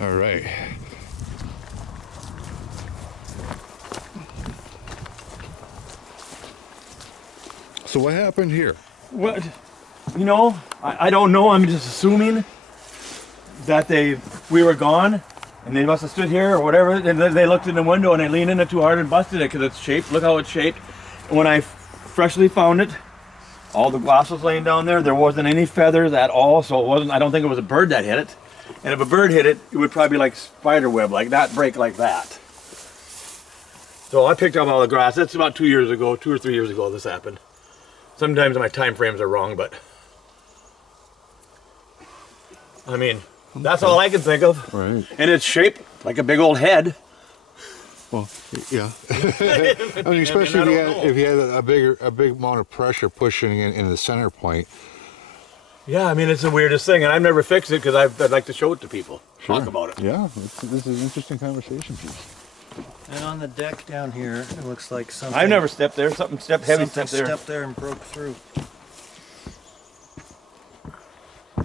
All right. So what happened here? What? You know, I don't know. I'm just assuming that we were gone, and they must have stood here or whatever. And then they looked in the window and they leaned in it too hard and busted it because it's shaped. Look how it's shaped. And when I freshly found it, all the glass was laying down there. There wasn't any feathers at all, so it wasn't. I don't think it was a bird that hit it. And if a bird hit it, it would probably be like spider web, like that, break like that. So I picked up all the grass. That's about 2 years ago, 2 or 3 years ago. This happened. Sometimes my time frames are wrong, but I mean, that's all I can think of. Right. And it's shaped like a big old head. Well, yeah. I mean, especially if you had a big amount of pressure pushing in the center point. Yeah, I mean, it's the weirdest thing, and I've never fixed it because I'd like to show it to people, Sure. talk about it. Yeah, this is an interesting conversation piece. And on the deck down here, it looks like something. I've never stepped there. Something heavy stepped there. Stepped there and broke through.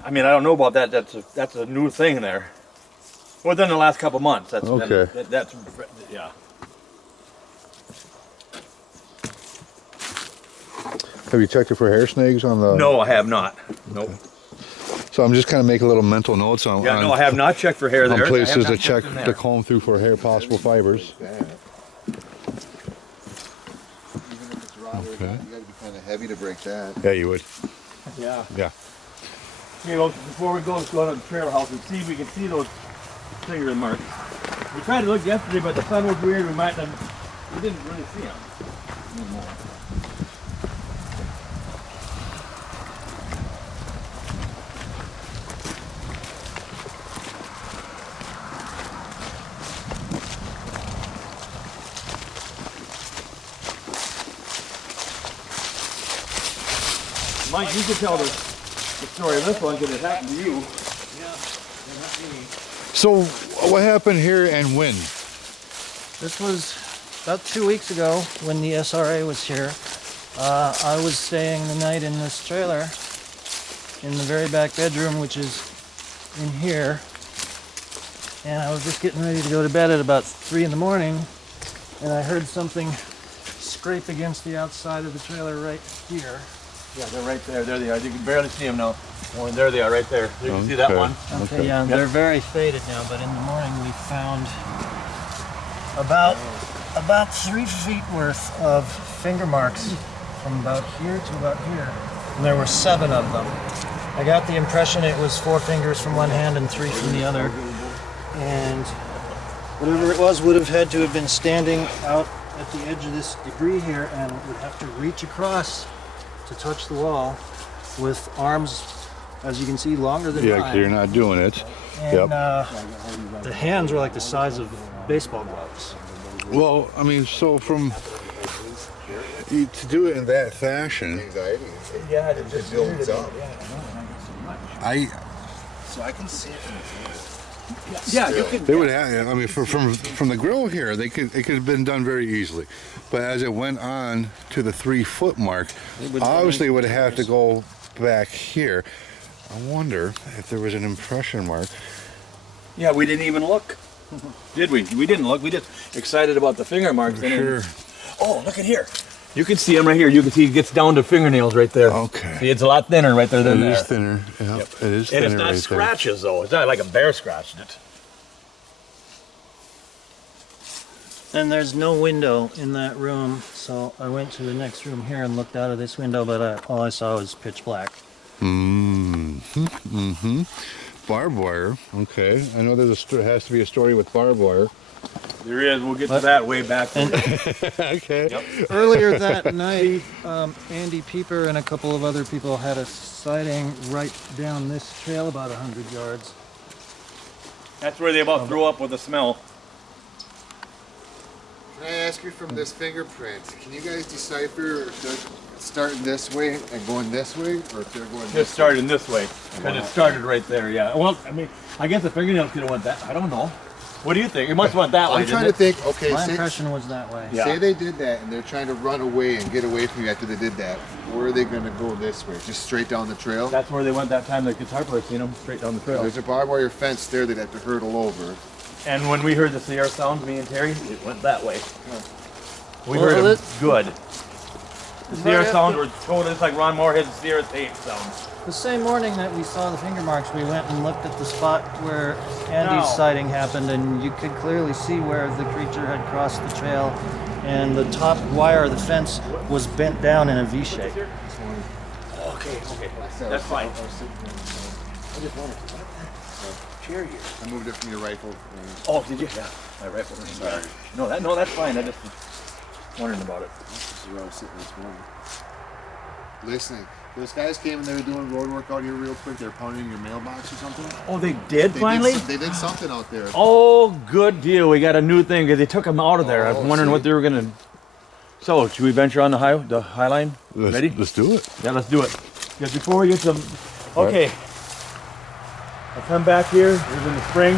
I mean, I don't know about that. That's a new thing there. Within the last couple months. That's Okay. That's yeah. Have you checked it for hair snags on the? No, I have not. Nope. So I'm just kind of making little mental notes on. Yeah, no, I have not checked for hair there. On places I have to not check checked in there. to comb through for hair possible fibers. Even if it's raw, you gotta be kind of heavy to break that. Yeah, you would. Yeah. Yeah. Okay, well, before we go, let's go to the trailer house and see if we can see those finger marks. We tried to look yesterday, but the sun was weird. We didn't really see them anymore. Mike, you could tell the story of this one because it happened to you. Yeah, not me. So what happened here and when? This was about 2 weeks ago when the SRA was here. I was staying the night in this trailer in the very back bedroom, which is in here. And I was just getting ready to go to bed at about 3 in the morning, and I heard something scrape against the outside of the trailer right here. Yeah, they're right there. There they are. You can barely see them now. Oh, and there they are, right there. You can see that Okay. one. Okay, yeah, they're very faded now, but in the morning we found about 3 feet worth of finger marks from about here to about here. And there were 7 of them. I got the impression it was 4 fingers from one hand and 3 from the other. And whatever it was would have had to have been standing out at the edge of this debris here and would have to reach across to touch the wall with arms, as you can see, longer than Yeah, mine. 'cause you're not doing it. And Yep. the hands were like the size of baseball gloves. Well, I mean, so to do it in that fashion, Anxiety. Yeah, It builds up. I So I can see it from here. Yeah, you could. they would have. I mean, from the grill here, it could have been done very easily, but as it went on to the 3 foot mark, obviously it would have to go back here. I wonder if there was an impression mark. Yeah, we didn't even look. Did we? We didn't look. We just excited about the finger marks. and then- Sure. Oh, look at here. You can see them right here. You can see it gets down to fingernails right there. Okay. See, it's a lot thinner right there than It there. is thinner. Yeah, Yep. it is And thinner it's not right scratches though. It's not like a bear scratched it. And there's no window in that room, so I went to the next room here and looked out of this window, but all I saw was pitch black. there. Mm-hmm. Barbed wire. Okay. I know has to be a story with barbed wire. There is. We'll get to that way back. Okay. Yep. Earlier that night, Andy Pieper and a couple of other people had a sighting right down this trail about 100 yards. That's where they about threw up with the smell. Can I ask you from this fingerprint, can you guys decipher if they're starting this way and going this way, or if they're going this Just started this way. And it started right there, yeah. Well, I mean, I guess the fingernails could have went that. I don't know. What do you think? It must have went that way. I'm trying to think. Okay, My say, impression was that way. Yeah. say they did that and they're trying to run away and get away from you after they did that. Where are they going to go this way? Just straight down the trail? That's where they went that time the guitar player seen them, straight down the trail. There's a barbed wire fence there they'd have to hurdle over. And when we heard the Sierra sound, me and Terry, it went that way. We Well, heard it- it good. The Sierra Right sound after- were totally like Ron Moorhead's Sierra tape sound. The same morning that we saw the finger marks, we went and looked at the spot where Andy's No. sighting happened, and you could clearly see where the creature had crossed the trail, and the top wire of the fence was bent down in a V shape. Okay, that's fine. I just wanted chair here. I moved it from your rifle. Oh, did you? Yeah, my rifle. Sorry. No, that's fine. I just was wondering about it. This is where I was sitting this morning. Listening. Those guys came and they were doing road work out here real quick. They were pounding your mailbox or something. Oh, they did finally? They did something out there. Oh, good deal. We got a new thing because they took them out of there. I was Oh, wondering see. what they were gonna. So, should we venture on the high line? Ready? Let's do it. Yeah, let's do it. Because before we get to, okay, I come back here. It was in the spring.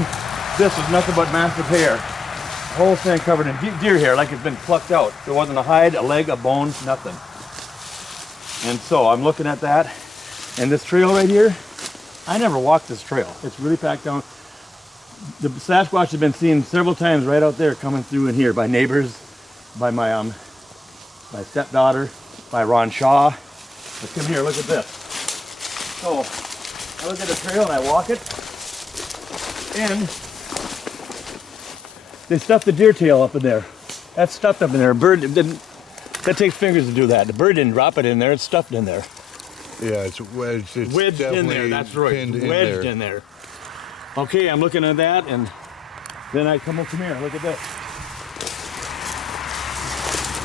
This was nothing but mass repair. The whole thing covered in deer hair, like it's been plucked out. There wasn't a hide, a leg, a bone, nothing. And so I'm looking at that, and this trail right here. I never walked this trail. It's really packed down. The Sasquatch has been seen several times right out there, coming through in here by neighbors, by my stepdaughter, by Ron Shaw. But come here, look at this. So I look at the trail and I walk it, and they stuffed the deer tail up in there. That's stuffed up in there. A bird didn't. That takes fingers to do that. The bird didn't drop it in there. It's stuffed in there. Yeah, it's wedged. It's Wedged in there. definitely That's right. pinned in Wedged there. in there. Okay, I'm looking at that, and then I come here. Look at this.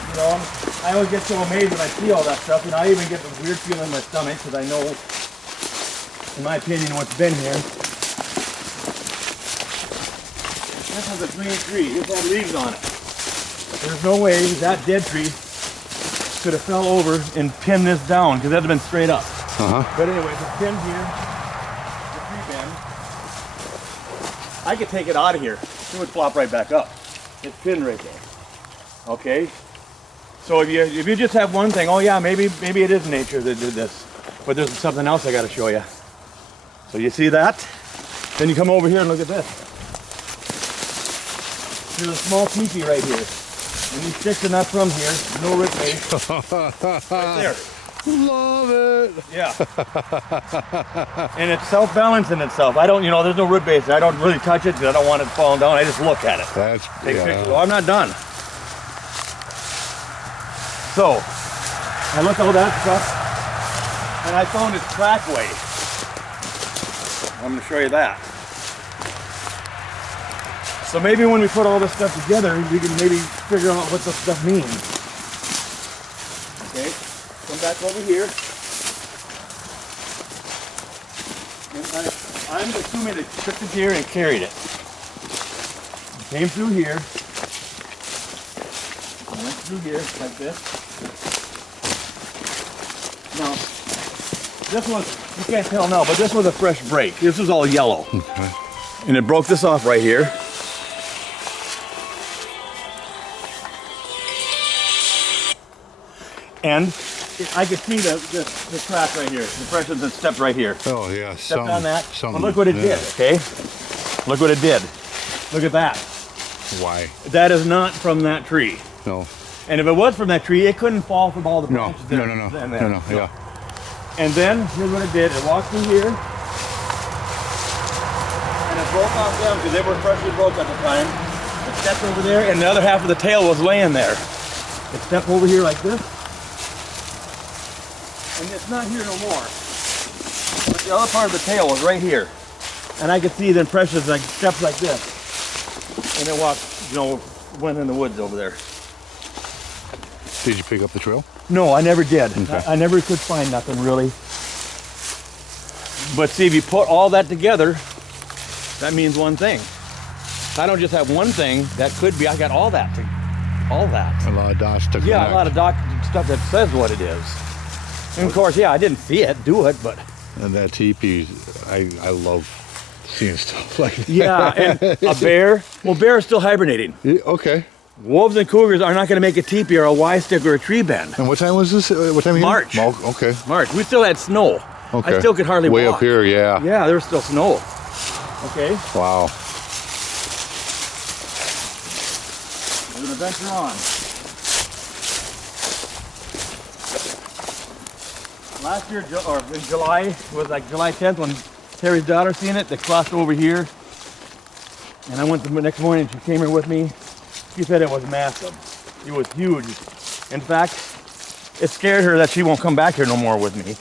You know, I always get so amazed when I see all that stuff, and I even get a weird feeling in my stomach because I know, in my opinion, what's been here. This was a green tree. It had leaves on it. There's no way that dead tree could have fell over and pinned this down because that would have been straight up. But anyway, it's pinned here. The tree bend. I could take it out of here. It would flop right back up. It's pinned right there. Okay. So if you just have one thing, oh yeah, maybe it is nature that did this. But there's something else I got to show you. So you see that? Then you come over here and look at this. There's a small teepee right here. And these sticks are not from here. No root base. Right there. Love it. Yeah. And it's self-balancing itself. I don't, there's no root base. I don't really touch it because I don't want it falling down. I just look at it. That's Take yeah. pictures. Oh, I'm not done. So, I looked at all that stuff, and I found its trackway. I'm going to show you that. So maybe when we put all this stuff together, we can maybe figure out what this stuff means. Okay, come back over here. And I'm assuming it took the deer and carried it. Came through here. Went through here like this. Now, this was, you can't tell now, but this was a fresh break. This was all yellow. Okay. And it broke this off right here. And I could see the track right here, the impressions that stepped right here. Oh yeah. Stepped on that. Something. But look what it did, okay? Look what it did. Look at that. Why? That is not from that tree. No. And if it was from that tree, it couldn't fall from all the No. branches No. there. No. No. And No. there. No. Yeah. And then, here's what it did. It walked through here. And it broke off them because they were freshly broke at the time. It stepped over there, and the other half of the tail was laying there. It stepped over here like this. And it's not here no more. But the other part of the tail was right here. And I could see the impressions like steps like this. And it walked, went in the woods over there. Did you pick up the trail? No, I never did. Okay. I never could find nothing really. But see, if you put all that together, that means one thing. I don't just have one thing, that could be, I got all that. All that. A lot of dots to Yeah, connect. a lot of stuff that says what it is. And of course, yeah, I didn't see it, do it, but And that teepee, I love seeing stuff like that. Yeah, and a bear. Well, bear is still hibernating. Yeah, okay. Wolves and cougars are not going to make a teepee or a Y stick or a tree bend. And what time was this? What time again? March. Okay. March. We still had snow. Okay. I still could hardly Way walk. up here, yeah. Yeah, there was still snow. Okay. Wow. We're going to venture on. Last year, or in July, it was like July 10th when Terry's daughter seen it. They crossed over here. And I went the next morning, she came here with me. She said it was massive. It was huge. In fact, it scared her that she won't come back here no more with me.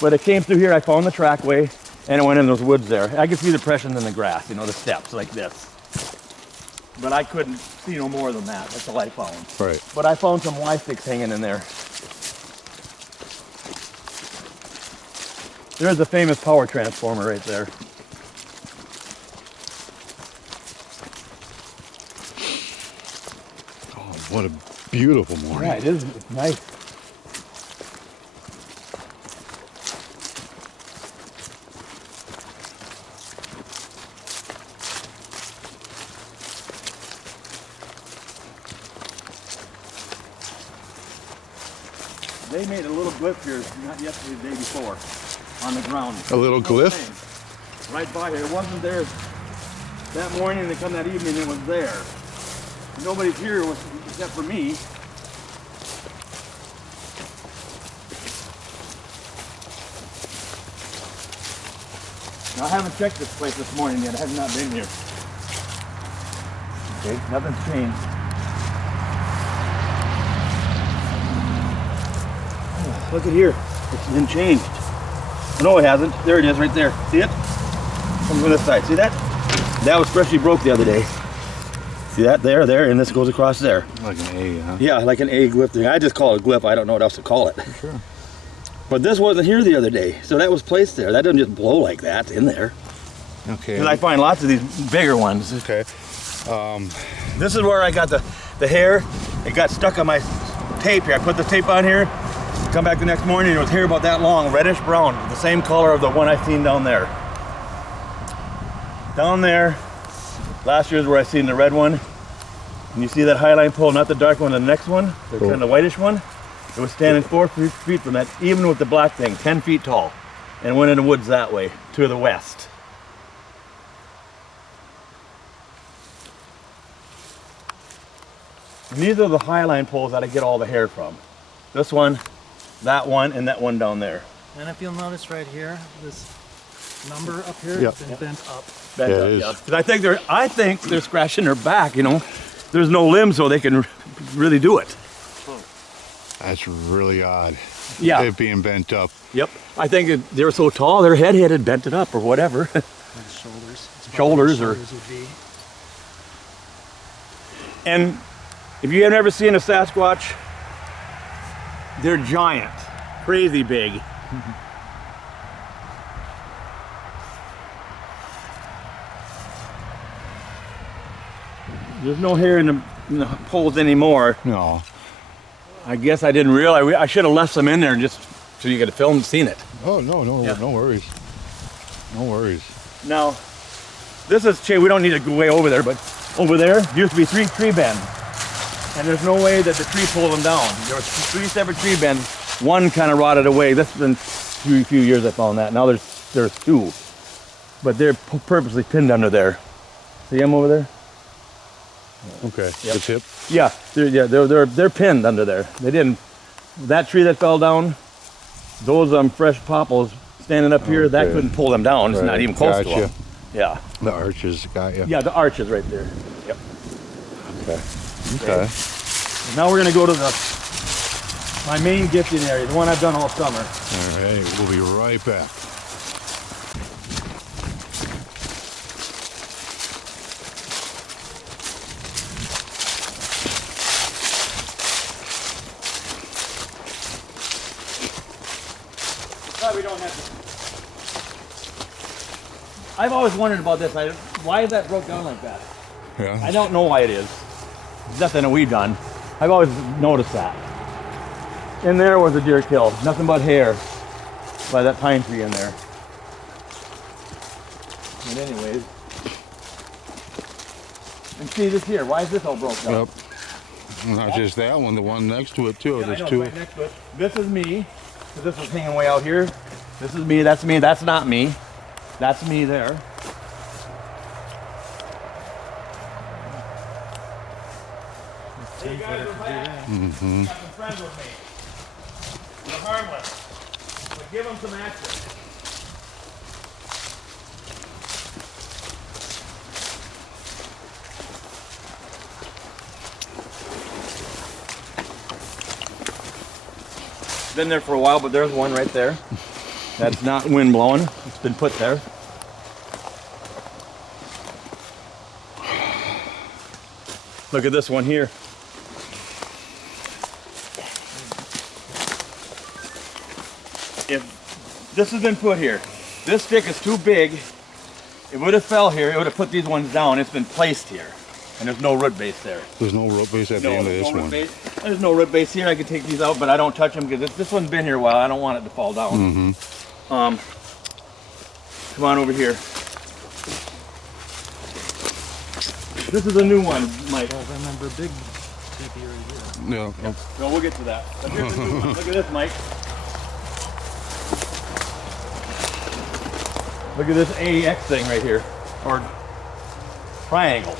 But it came through here, I found the trackway, and it went in those woods there. I could see depressions in the grass, you know, the steps like this. But I couldn't see no more than that. That's all I found. Right. But I found some Y sticks hanging in there. There's the famous power transformer right there. Oh, what a beautiful morning. Yeah, it is. It's nice. They made a little glyph here, not yesterday, the day before, on the ground. A little glyph? Right by here. It wasn't there that morning, they come that evening, it was there. Nobody's here except for me. Now, I haven't checked this place this morning yet. I have not been here. Okay, nothing's changed. Oh, look at here. It's been changed. No, it hasn't. There it is right there. See it? Come from this side. See that? That was freshly broke the other day. See that? There, and this goes across there. Like an A, huh? Yeah, like an A glyph thing. I just call it a glyph. I don't know what else to call it. Sure. But this wasn't here the other day, so that was placed there. That doesn't just blow like that in there. Okay. Because I find lots of these bigger ones. Okay. This is where I got the hair. It got stuck on my tape here. I put the tape on here. Come back the next morning, it was hair about that long, reddish brown, the same color of the one I seen down there. Down there, last year is where I seen the red one. And you see that highline pole, not the dark one, the next one, the kind of whitish one. It was standing 4 feet from that, even with the black thing, 10 feet tall, and went in the woods that way, to the west. And these are the highline poles that I get all the hair from. This one, that one, and that one down there. And if you'll notice right here, this number up here Yep. has been bent up. Bent Yeah, up, it is. yeah. 'Cause I think they're scratching their back, you know. There's no limb, so they can really do it. That's really odd. Yeah. It being bent up. Yep. I think they're so tall, their head had bent it up or whatever. And shoulders. It's about Shoulders where or- shoulders would be. And if you have never seen a Sasquatch, they're giant, crazy big. There's no hair in the poles anymore. No. I guess I didn't realize. I should have left some in there just so you could have filmed and seen it. Oh, no, Yeah. no worries. No worries. Now, this is, we don't need to go way over there, but over there used to be 3 tree bends. And there's no way that the tree pulled them down. There was 3 separate tree bends. One kind of rotted away. This has been a few years I found that. Now there's 2. But they're purposely pinned under there. See them over there? Okay. Yep. The tip? Yeah, they're pinned under there. They didn't. That tree that fell down, those fresh popples standing up here, that Okay. couldn't pull them down. It's not Right. even close to Gotcha. them. Yeah. The arches got you. Yeah, the arch is right there. Yep. Okay. Okay. Now we're gonna go to my main gifting area, the one I've done all summer. All right. We'll be right back. We don't have to. I've always wondered about this. Why is that broke down like that? Yeah. I don't know why it is. It's nothing that we've done. I've always noticed that. In there was a deer kill. Nothing but hair by that pine tree in there. But anyways. And see this here, why is this all broken up? Yep. Not just that one, the one next to it too. Yeah, There's I know, two. right next to it. This is me, because this was hanging way out here. This is me, that's not me. That's me there. You guys are bad. Mm-hmm. Got some friends with me. They're harmless. But give them some action. Been there for a while, but there's one right there. That's not wind blowing. It's been put there. Look at this one here. If this has been put here, this stick is too big. It would have fell here. It would have put these ones down. It's been placed here, and there's no root base there. There's no root base at the end of this one. There's no root base here. I can take these out, but I don't touch them because this one's been here a while. I don't want it to fall down. Mm-hmm. Come on over here. This is a new one, Mike. I remember a big teepee right here. Yeah. Yep. No, we'll get to that. But here's the new one. Look at this, Mike. Look at this AX thing right here, or triangle.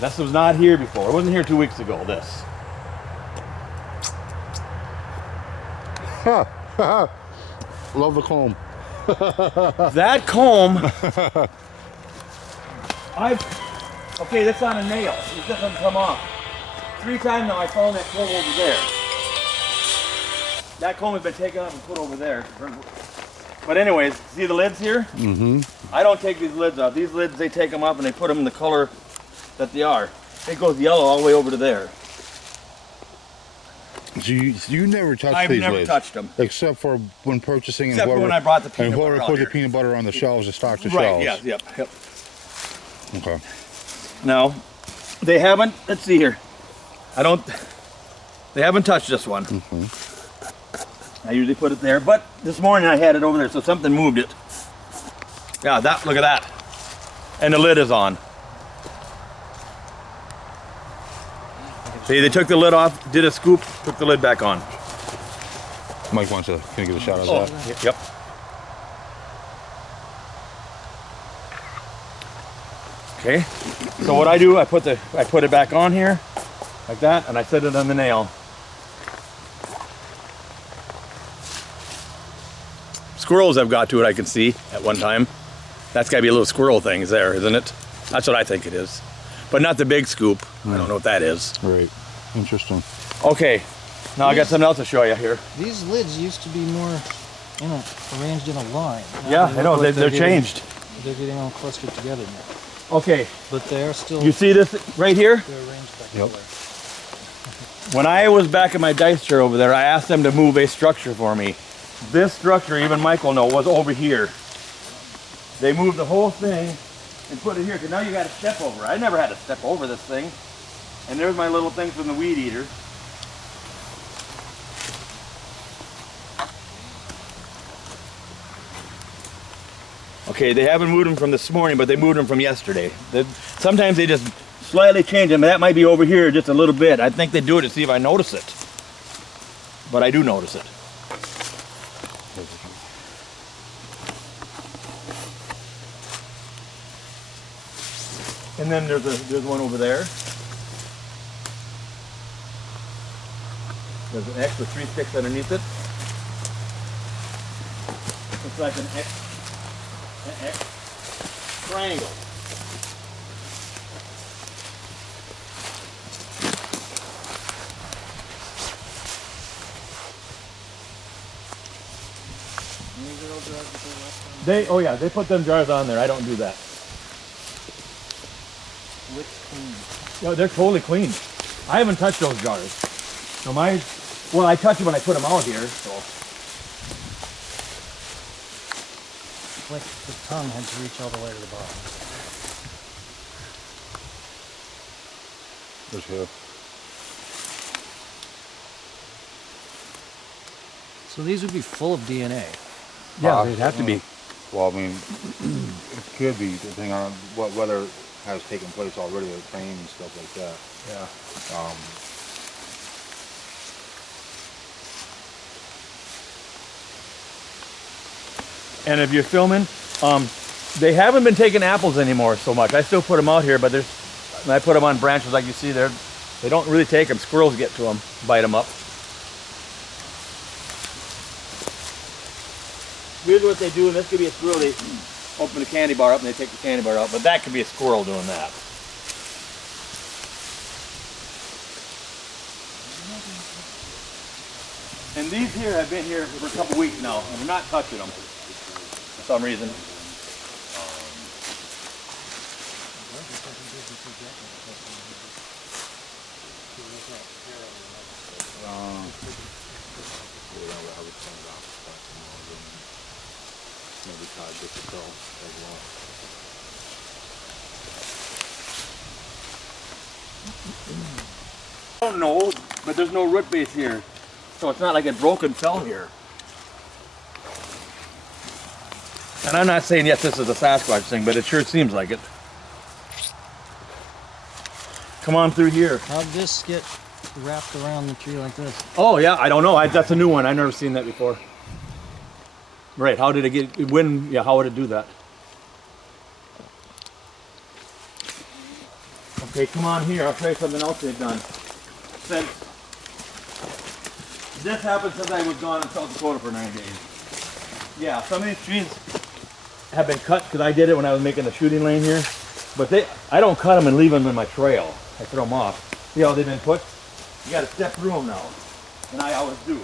This was not here before. It wasn't here 2 weeks ago, this. Love the comb. That comb, okay, that's on a nail. It doesn't come off. 3 times now I found that comb over there. That comb has been taken off and put over there. But anyways, see the lids here? Mm-hmm. I don't take these lids off. These lids, they take them off and they put them in the color that they are. It goes yellow all the way over to there. So you never touched I've these never lids? touched them. Except for when purchasing Except and for when I brought the peanut and butter whoever out put the here. peanut butter on the shelves to stock the Right, shelves. yeah, yep. Okay. Now, they haven't, let's see here. They haven't touched this one. Mm-hmm. I usually put it there, but this morning I had it over there, so something moved it. Yeah, look at that. And the lid is on. See, they took the lid off, did a scoop, put the lid back on. Mike wants to can you give a shout out Oh, to that? yep. Okay, so what I do, I put it back on here, like that, and I set it on the nail. Squirrels have got to it, I can see, at one time. That's gotta be a little squirrel things there, isn't it? That's what I think it is. But not the big scoop. I don't know what that is. Right. Interesting. Okay, now I got something else to show you here. These lids used to be more arranged in a line. Now Yeah, they I know, look like they're getting- changed. They're getting all clustered together now. Okay, But they are still you see this right here? they're arranged by Yep. color. When I was back in my dice chair over there, I asked them to move a structure for me. This structure, even Michael knows, was over here. They moved the whole thing and put it here, because now you got to step over. I never had to step over this thing. And there's my little thing from the weed eater. Okay, they haven't moved them from this morning, but they moved them from yesterday. Sometimes they just slightly change them. That might be over here just a little bit. I think they do it to see if I notice it. But I do notice it. And then there's one over there. There's an X with 3 sticks underneath it. Looks like an X triangle. Oh yeah, they put them jars on there. I don't do that. Which clean? No, they're totally clean. I haven't touched those jars. So well, I touch them when I put them out here. So Like the tongue had to reach all the way to the bottom. There's here. So these would be full of DNA. yeah, they'd have to be. Well, I mean, it could be depending on what weather has taken place already, with rain and stuff like that. Yeah. And if you're filming, they haven't been taking apples anymore so much. I still put them out here, but when I put them on branches like you see there, they don't really take them. Squirrels get to them, bite them up. Here's what they do, and this could be a squirrel. They open the candy bar up and they take the candy bar out, but that could be a squirrel doing that. And these here have been here for a couple weeks now, and we're not touching them for some reason. I don't know, but there's no root base here. So it's not like it broke and fell here. And I'm not saying, yes, this is a Sasquatch thing, but it sure seems like it. Come on through here. How'd this get wrapped around the tree like this? Oh, yeah, I don't know. That's a new one. I've never seen that before. Right, how did it get, when, yeah, how would it do that? Okay, come on here. I'll show you something else they've done. This happened since I was gone in South Dakota for 9 days. Yeah, some of these trees have been cut because I did it when I was making the shooting lane here. But I don't cut them and leave them in my trail. I throw them off. See how they've been put? You got to step through them now. And I always do.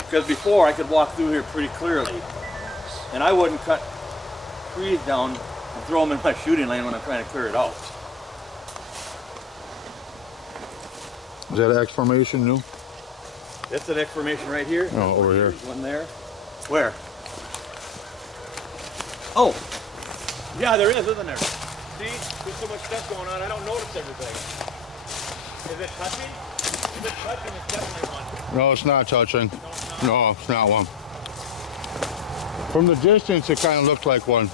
Because before I could walk through here pretty clearly. And I wouldn't cut trees down and throw them in my shooting lane when I'm trying to clear it out. Is that X formation new? That's an X formation right here. Oh, over here. There's one there. Where? Oh, yeah, there is, isn't there? See, there's so much stuff going on, I don't notice everything. Is it touching? If it's touching, it's definitely one. No, it's not touching. No, it's not. No, it's not one. From the distance, it kind of looked like one.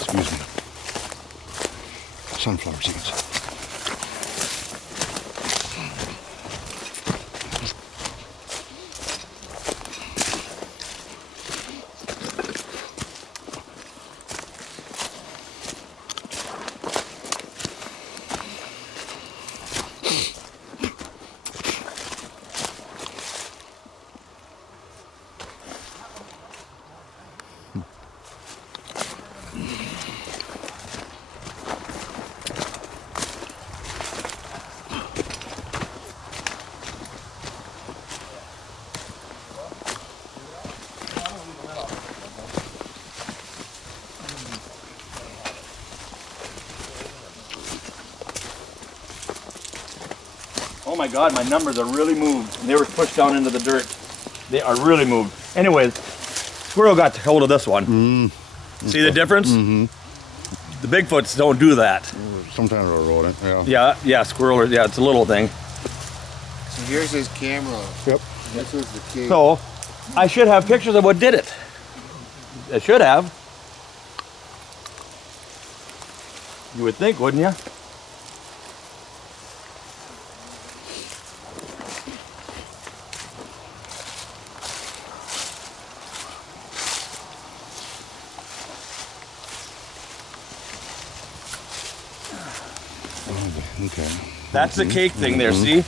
Excuse me. Sunflower seeds. Oh my God, my numbers are really moved. They were pushed down into the dirt. They are really moved. Anyways, squirrel got hold of this one. See the difference? The Bigfoots don't do that. Sometimes a rodent, yeah. Yeah, squirrel, yeah, it's a little thing. So here's his camera. Yep. This was the key. So, I should have pictures of what did it. I should have. You would think, wouldn't you? Okay. That's the cake thing there, see?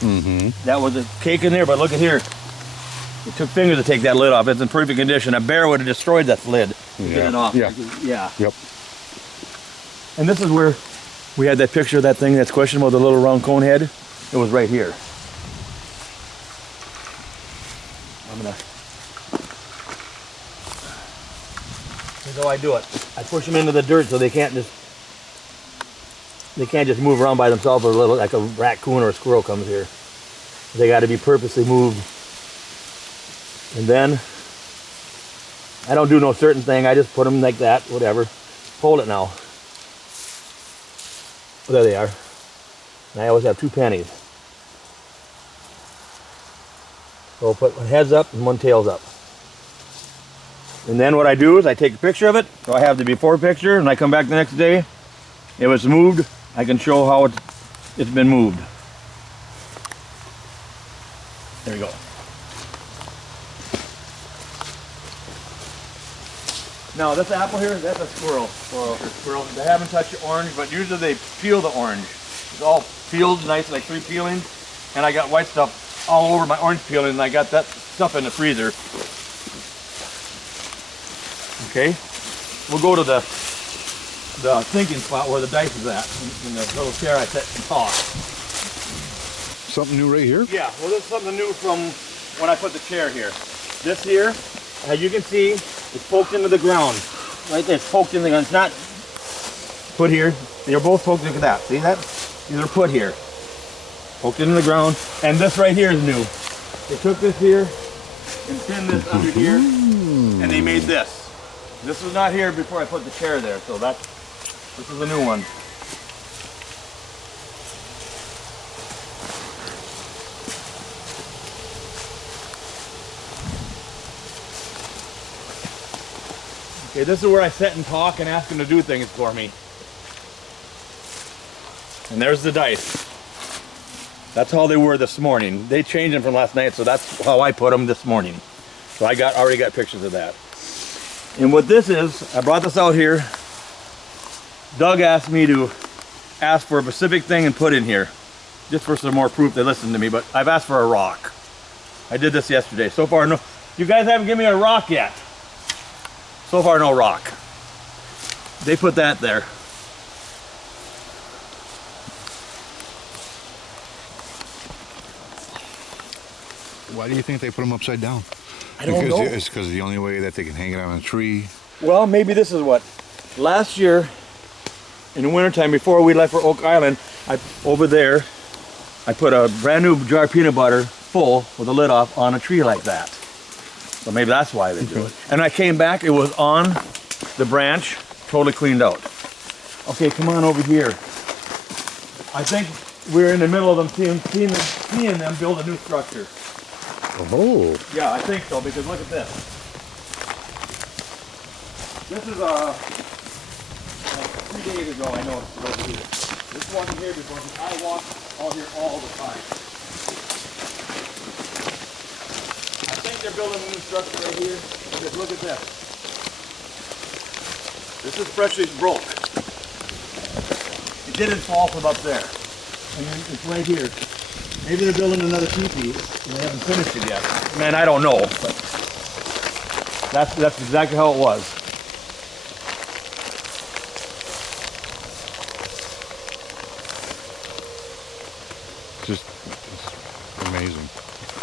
That was a cake in there, but look at here. It took fingers to take that lid off. It's in perfect condition. A bear would have destroyed that lid to get it off. Yeah. Yeah. Yep. And this is where we had that picture of that thing that's questionable, the little round cone head. It was right here. I'm gonna I do it. I push them into the dirt so they can't just move around by themselves, or like a raccoon or a squirrel comes here. They got to be purposely moved. And then I don't do no certain thing. I just put them like that, whatever. Hold it now. There they are. And I always have 2 pennies. So I'll put one heads up and one tails up. And then what I do is I take a picture of it. So I have the before picture, and I come back the next day. If it's moved, I can show how it's been moved. There we go. Now this apple here, that's a squirrel. Squirrel. They haven't touched the orange, but usually they peel the orange. It's all peeled, nice, like 3 peelings. And I got white stuff all over my orange peeling, and I got that stuff in the freezer. Okay, we'll go to the thinking spot where the dice is at, in the little chair I set and talk. Something new right here? Yeah, well, this is something new from when I put the chair here. This here, as you can see, it's poked into the ground. Right there, it's poked in the ground. It's not put here. They're both poked. Look at that. See that? These are put here. Poked into the ground. And this right here is new. They took this here and pinned this under here, and they made this. This was not here before I put the chair there, so this is a new one. Okay, this is where I sit and talk and ask them to do things for me. And there's the dice. That's how they were this morning. They changed them from last night, so that's how I put them this morning. So I already got pictures of that. And what this is, I brought this out here. Doug asked me to ask for a specific thing and put in here, just for some more proof they listened to me, but I've asked for a rock. I did this yesterday. So far, no, you guys haven't given me a rock yet. So far, no rock. They put that there. Why do you think they put them upside down? I don't know. It's because the only way that they can hang it on a tree. Well, maybe this is what. Last year, in the wintertime, before we left for Oak Island, over there, I put a brand new jar of peanut butter full with the lid off on a tree like that. So maybe that's why they do it. And I came back, it was on the branch, totally cleaned out. Okay, come on over here. I think we're in the middle of them seeing them build a new structure. Oh. Yeah, I think so, because look at this. This is 3 days ago, I know it's over here. This wasn't here before, because I walk out here all the time. I think they're building a new structure right here. Just look at this. This is freshly broke. It didn't fall from up there. And then it's right here. Maybe they're building another teepee, and they haven't finished it yet. Man, I don't know, but that's exactly how it was. Just it's amazing.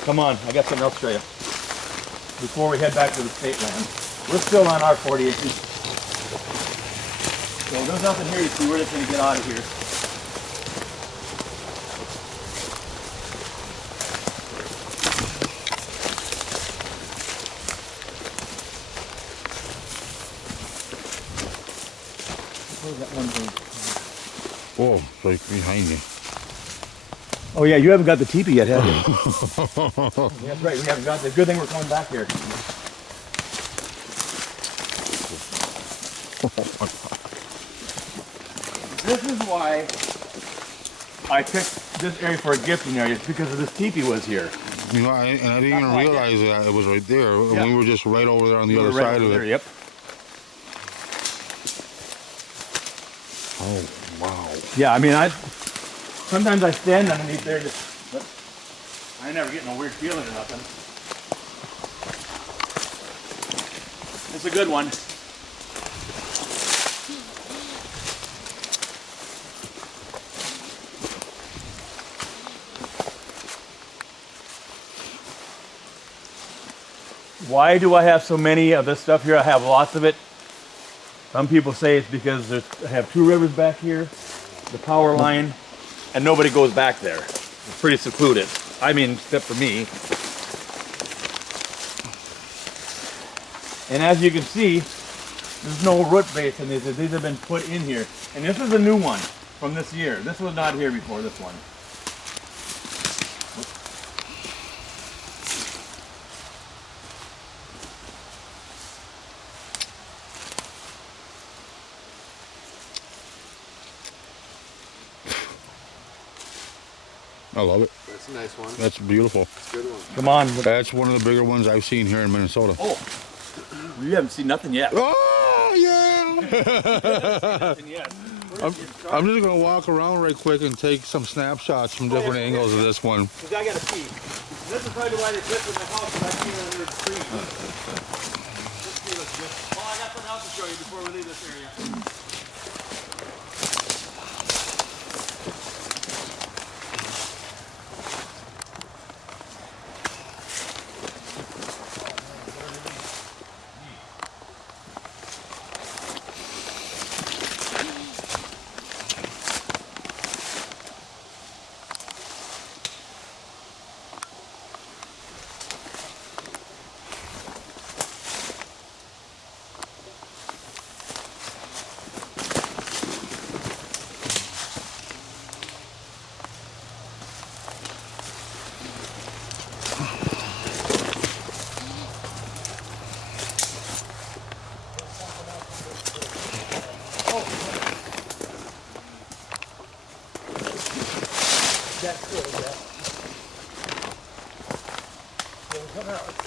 Come on, I got something else to show you. Before we head back to the state land. We're still on our 40 acres. So there's nothing here, you see, we're just going to get out of here. That one thing. Oh, it's like behind me. Oh yeah, you haven't got the teepee yet, have you? That's right, we haven't got the good thing we're coming back here. This is why I picked this area for a gifting area, because of this teepee was here. You know, I didn't even realize that it was right there. Yeah. We were just right over there on the We other were right side over of there, it. Yep. Oh, wow. Yeah, I mean, sometimes I stand underneath there, but I never get no weird feeling or nothing. It's a good one. Why do I have so many of this stuff here? I have lots of it Some people say it's because I have two rivers back here, the power line, and nobody goes back there. It's pretty secluded. I mean, except for me. And as you can see, there's no root base in these. These have been put in here. And this is a new one from this year. This was not here before, this one. I love it. That's a nice one. That's beautiful. That's a good one. Come on. That's one of the bigger ones I've seen here in Minnesota. Oh, you haven't seen nothing yet. Oh, yeah! Nothing yet. I'm just going to walk around right quick and take some snapshots from different angles of this one. Because I got to pee. This is probably why they put in my house, because I seen it under the tree. Let's see what's good. Oh, I got something else to show you before we leave this area.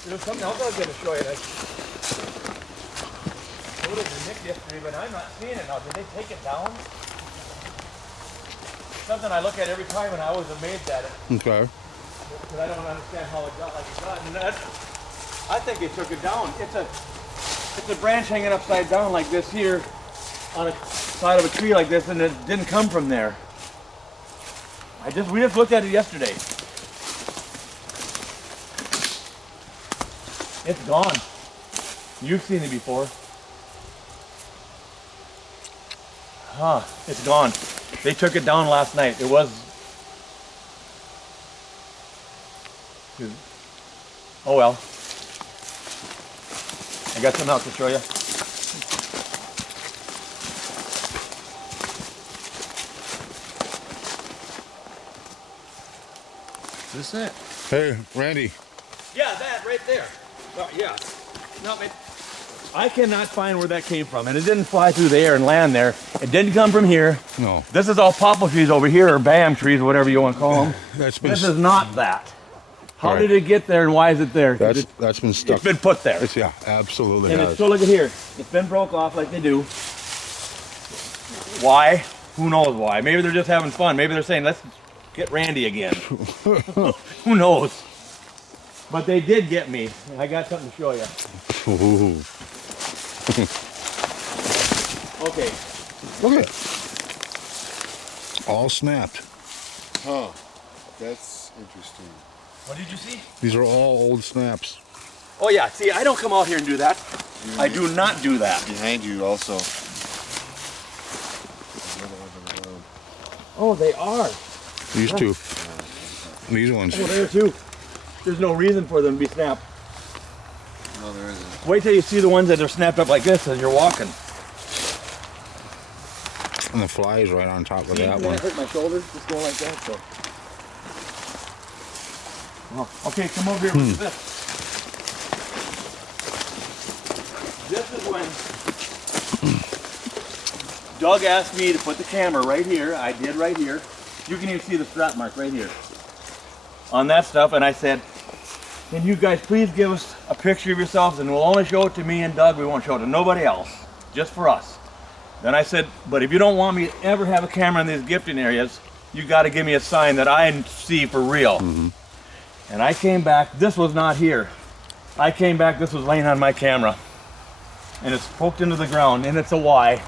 There's something else I was going to show you. I showed it to Nick yesterday, but I'm not seeing it now. Did they take it down? Something I look at every time, and I was amazed at it. Okay. Because I don't understand how it got like it got. And that, I think they took it down. It's a branch hanging upside down like this here on a side of a tree like this, and it didn't come from there. We just looked at it yesterday. It's gone. You've seen it before. Huh, it's gone. They took it down last night. It was... Oh well. I got something else to show you. Is this it? Hey, Randy. Yeah, that right there. Yeah. No, I cannot find where that came from, and it didn't fly through the air and land there. It didn't come from here. No. This is all poplar trees over here, or BAM trees, whatever you want to call them. This is not that. How did it get there, and why is it there? That's been stuck. It's been put there. Yeah, absolutely. And so look at here. It's been broke off like they do. Why? Who knows why? Maybe they're just having fun. Maybe they're saying, let's get Randy again. Who knows? But they did get me. I got something to show you. Ooh. Okay. Look at it. All snapped. Huh. That's interesting. What did you see? These are all old snaps. Oh yeah, see, I don't come out here and do that. I do not do that. Behind you also. Oh, they are. These two. These ones. Oh, there too. There's no reason for them to be snapped. No, there isn't. Wait till you see the ones that are snapped up like this as you're walking. And the fly is right on top of that Did one. I hurt my shoulder just going like that? So. Oh, okay, come over here with this. This is when Doug asked me to put the camera right here. I did right here. You can even see the strap mark right here on that stuff. And I said, can you guys please give us a picture of yourselves, and we'll only show it to me and Doug. We won't show it to nobody else, just for us. Then I said, but if you don't want me to ever have a camera in these gifting areas, you got to give me a sign that I see for real. And I came back, this was not here. I came back, this was laying on my camera. And it's poked into the ground, and it's a Y.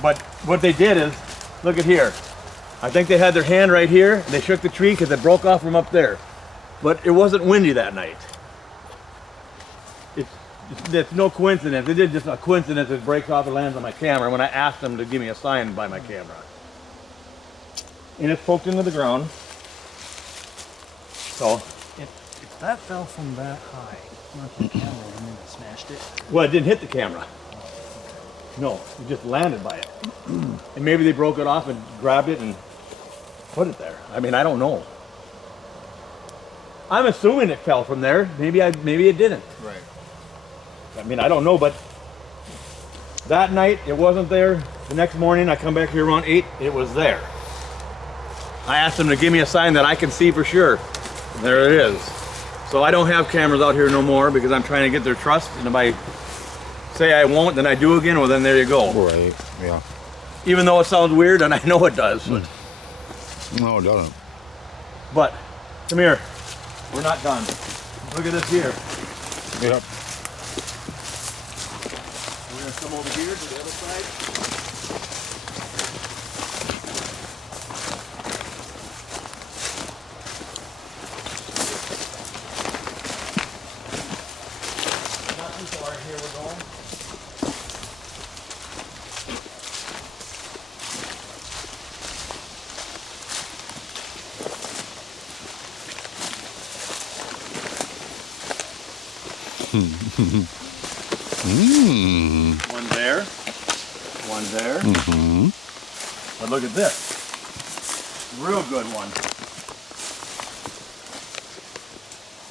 But what they did is, look at here. I think they had their hand right here, and they shook the tree because it broke off from up there. But it wasn't windy that night. It's no coincidence. It is just a coincidence it breaks off and lands on my camera when I asked them to give me a sign by my camera. And it's poked into the ground. So, If that fell from that high, not the camera, and then it smashed it. well, it didn't hit the camera. No, it just landed by it. And maybe they broke it off and grabbed it and put it there. I mean, I don't know. I'm assuming it fell from there. Maybe it didn't. Right. I mean, I don't know, but that night it wasn't there. The next morning I come back here around 8, it was there. I asked them to give me a sign that I can see for sure. There it is. So I don't have cameras out here no more because I'm trying to get their trust, and if I say I won't, then I do again, well then there you go. Right, yeah. Even though it sounds weird, and I know it does. But, No, it doesn't. but come here. We're not done. Look at this here. Yep. We're gonna come over here to the other side. Not too far here we're going. One there, one there. But look at this. Real good one.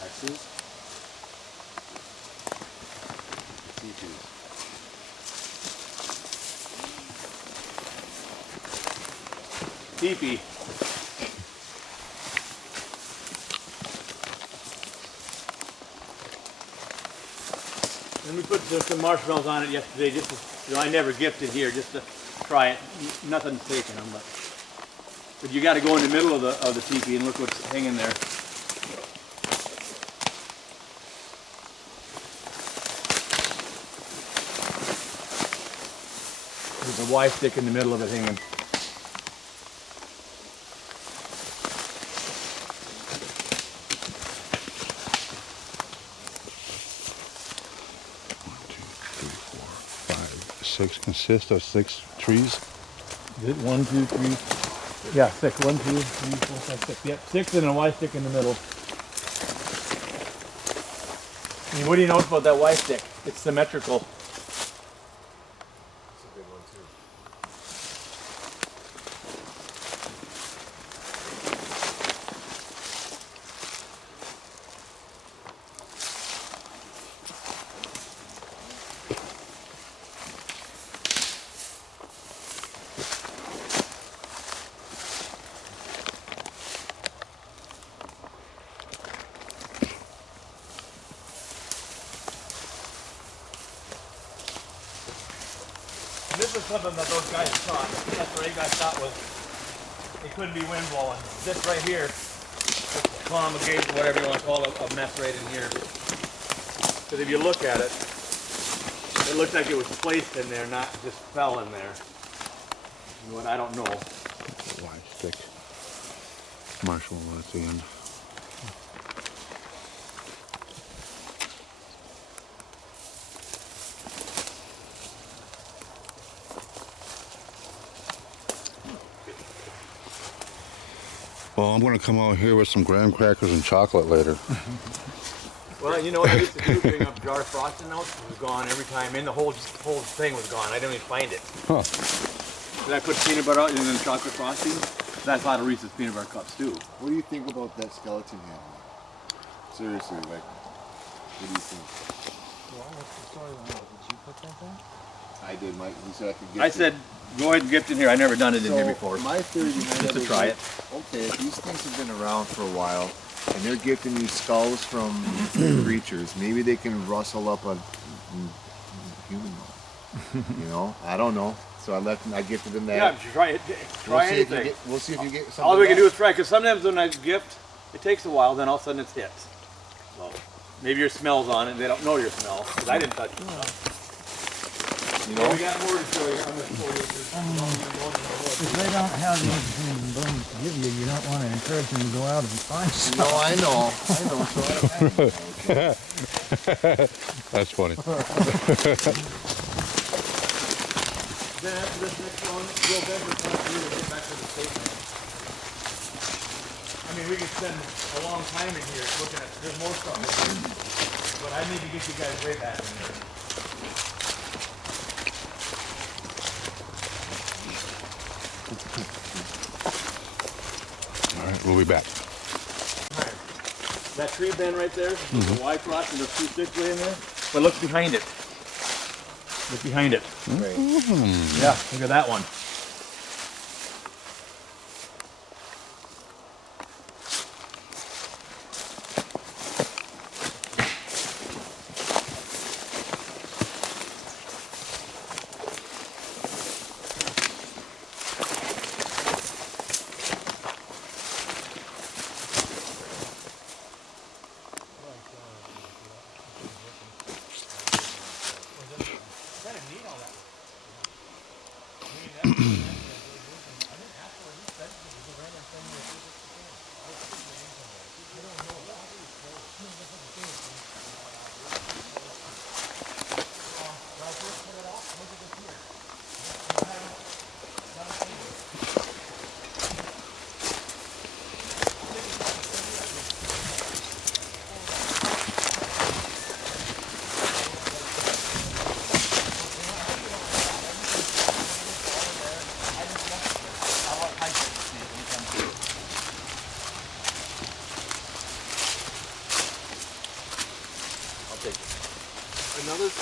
X's. Teepees. Teepee. And we put some marshmallows on it yesterday, just to, I never gifted here, just to try it. Nothing's taken them, but you got to go in the middle of the teepee and look what's hanging there. There's a Y stick in the middle of it hanging. Six consist of 6 trees. Is it 1, 2, 3? Yeah, 6. 1, 2, 3, 4, 5, 6. Yep, 6 and a Y stick in the middle. And what do you notice about that Y stick? It's symmetrical. That's a good one too. And this is something that those guys thought. That's what you guys thought was it couldn't be wind blowing. This right here, column, a gate, whatever you want to call it, a mess right in here. Because if you look at it, it looks like it was placed in there, not just fell in there. You know what? I don't know. Y stick. Marshmallow at the end. Well, I'm going to come out here with some graham crackers and chocolate later. Well, you know what I used to do? Bring up jar of frosting notes. It was gone every time. And the whole thing was gone. I didn't even find it. Huh. Did I put peanut butter and then chocolate frosting? That's a lot of Reese's peanut butter cups too. What do you think about that skeleton head? Seriously, like, what do you think? Well, what's the story on that? Did you put that there? I did, Mike. He said I could get I said, go ahead and gift in here. I never done it in here So, before. my theory behind Just it to is try like, okay, if these things have been around for a while and they're gifting these skulls from creatures, maybe they can rustle up a human one. You know, I don't know. So I gifted them that. Yeah, try it. Try see if you anything. get, we'll see if you get something. All we can back. do is try, because sometimes when I gift, it takes a while, then all of a sudden it's hits. So maybe your smell's on it and they don't know your smell, because I didn't touch it. You Yeah, know? we got more to show you. I'm gonna show you. If they don't have anything bones to give you, you don't want to encourage them to go out and find No, something. I know. So I don't That's funny. Then after this next one, we'll bend the front here to get back to the state man. I mean, we could spend a long time in here looking at, there's more stuff in here. But I need to get you guys way back in there. All right, we'll be back. Alright. That tree bend right there, the Y cross and the 2 sticks way in there. But look behind it. Look behind it. Right. Yeah, look at that one.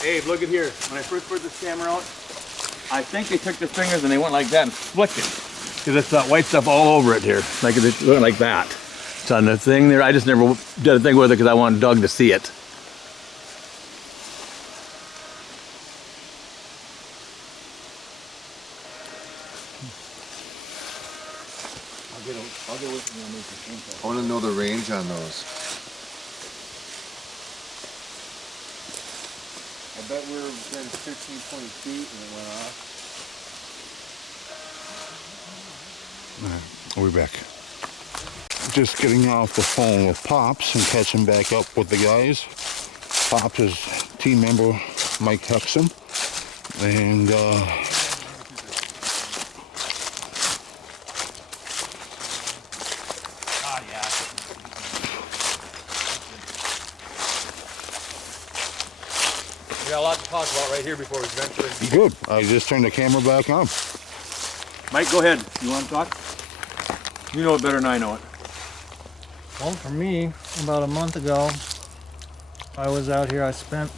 Hey, look at here. When I first put this camera out, I think they took their fingers and they went like that and flicked it. Because it's that white stuff all over it here. Like it went like that. It's on the thing there. I just never did a thing with it because I wanted Doug to see it. I'll get with you on this. I want to know the range on those. I bet we're within 15, 20 feet and it went off. All right, we'll be back. Just getting off the phone with Pops and catching back up with the guys. Pops is team member Mike Hexum. And We got a lot to talk about right here before we venture in. good. I just turned the camera back on. Mike, go ahead. You want to talk? You know it better than I know it. Well, for me, about a month ago, I was out here. I spent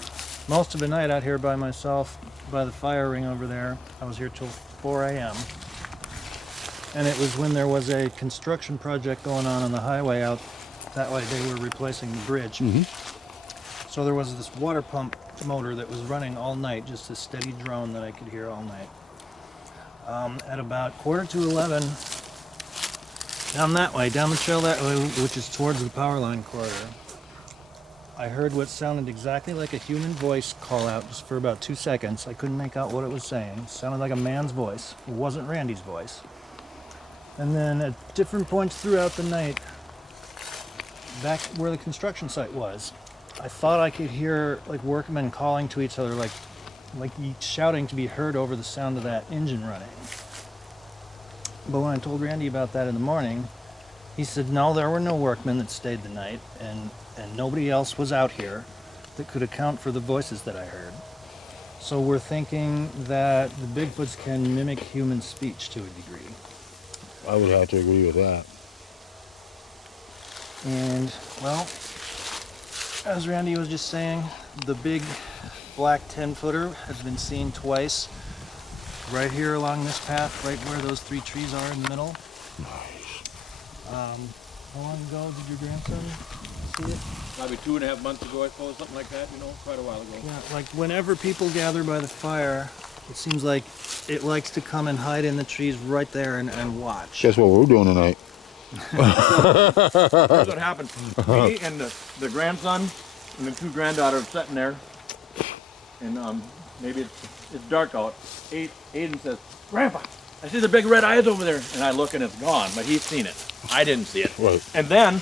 most of the night out here by myself by the fire ring over there. I was here till 4 a.m. And it was when there was a construction project going on the highway out that way. They were replacing the bridge. So there was this water pump motor that was running all night, just a steady drone that I could hear all night. At about 11:15, down that way, down the trail that way, which is towards the power line corridor, I heard what sounded exactly like a human voice call out just for about 2 seconds. I couldn't make out what it was saying. It sounded like a man's voice. It wasn't Randy's voice. And then at different points throughout the night, back where the construction site was, I thought I could hear like workmen calling to each other, like shouting to be heard over the sound of that engine running. But when I told Randy about that in the morning, he said no, there were no workmen that stayed the night, and nobody else was out here that could account for the voices that I heard. So we're thinking that the Bigfoots can mimic human speech to a degree. I would have to agree with that. And, well, as Randy was just saying, the big black 10-footer has been seen twice right here along this path, right where those 3 trees are in the middle. Nice. How long ago did your grandson see it? Probably 2.5 months ago, I suppose, something like that, quite a while ago. Yeah, like whenever people gather by the fire, it seems like it likes to come and hide in the trees right there and watch. Guess what we're doing tonight? Here's what happened. Me and the grandson and the 2 granddaughters sitting there, and maybe it's dark out. Aiden says, "Grandpa, I see the big red eyes over there." And I look and it's gone, but he's seen it. I didn't see it. Right. And then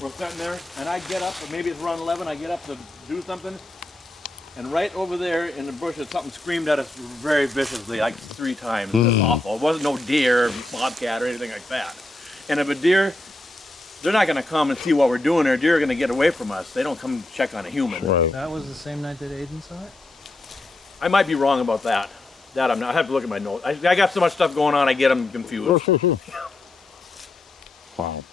we're sitting there, and I get up, or maybe it's around 11, I get up to do something, and right over there in the bushes, something screamed at us very viciously, like 3 times. It was awful. It wasn't no deer, bobcat, or anything like that. And if a deer, they're not going to come and see what we're doing. Or deer are going to get away from us. They don't come check on a human. Right. That was the same night that Aiden saw it? I might be wrong about that. That I'm not. I have to look at my notes. I got so much stuff going on, I get them confused. Sure. Wow.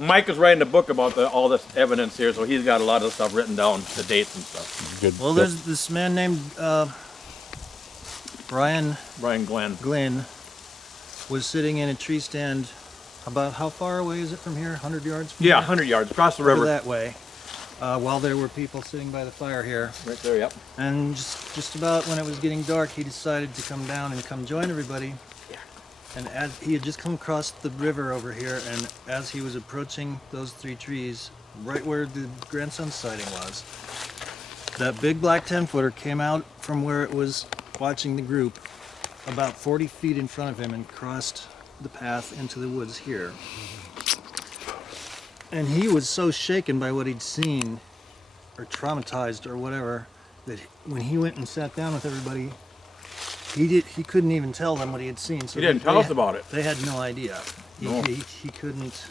Mike is writing a book about all this evidence here, so he's got a lot of stuff written down, the dates and stuff. Good. Well, there's this man named Brian Brian Glenn. Glenn was sitting in a tree stand about, how far away is it from here? 100 yards from Yeah, here? 100 yards across the Over river. that way. While there were people sitting by the fire here. Right there, yep. And just about when it was getting dark, he decided to come down and come join everybody. And as he had just come across the river over here, and as he was approaching those 3 trees, right where the grandson's sighting was, that big black 10-footer came out from where it was watching the group about 40 feet in front of him and crossed the path into the woods here. And he was so shaken by what he'd seen, or traumatized or whatever, that when he went and sat down with everybody, he couldn't even tell them what he had seen. So He didn't tell us about it. They had no idea. No. He couldn't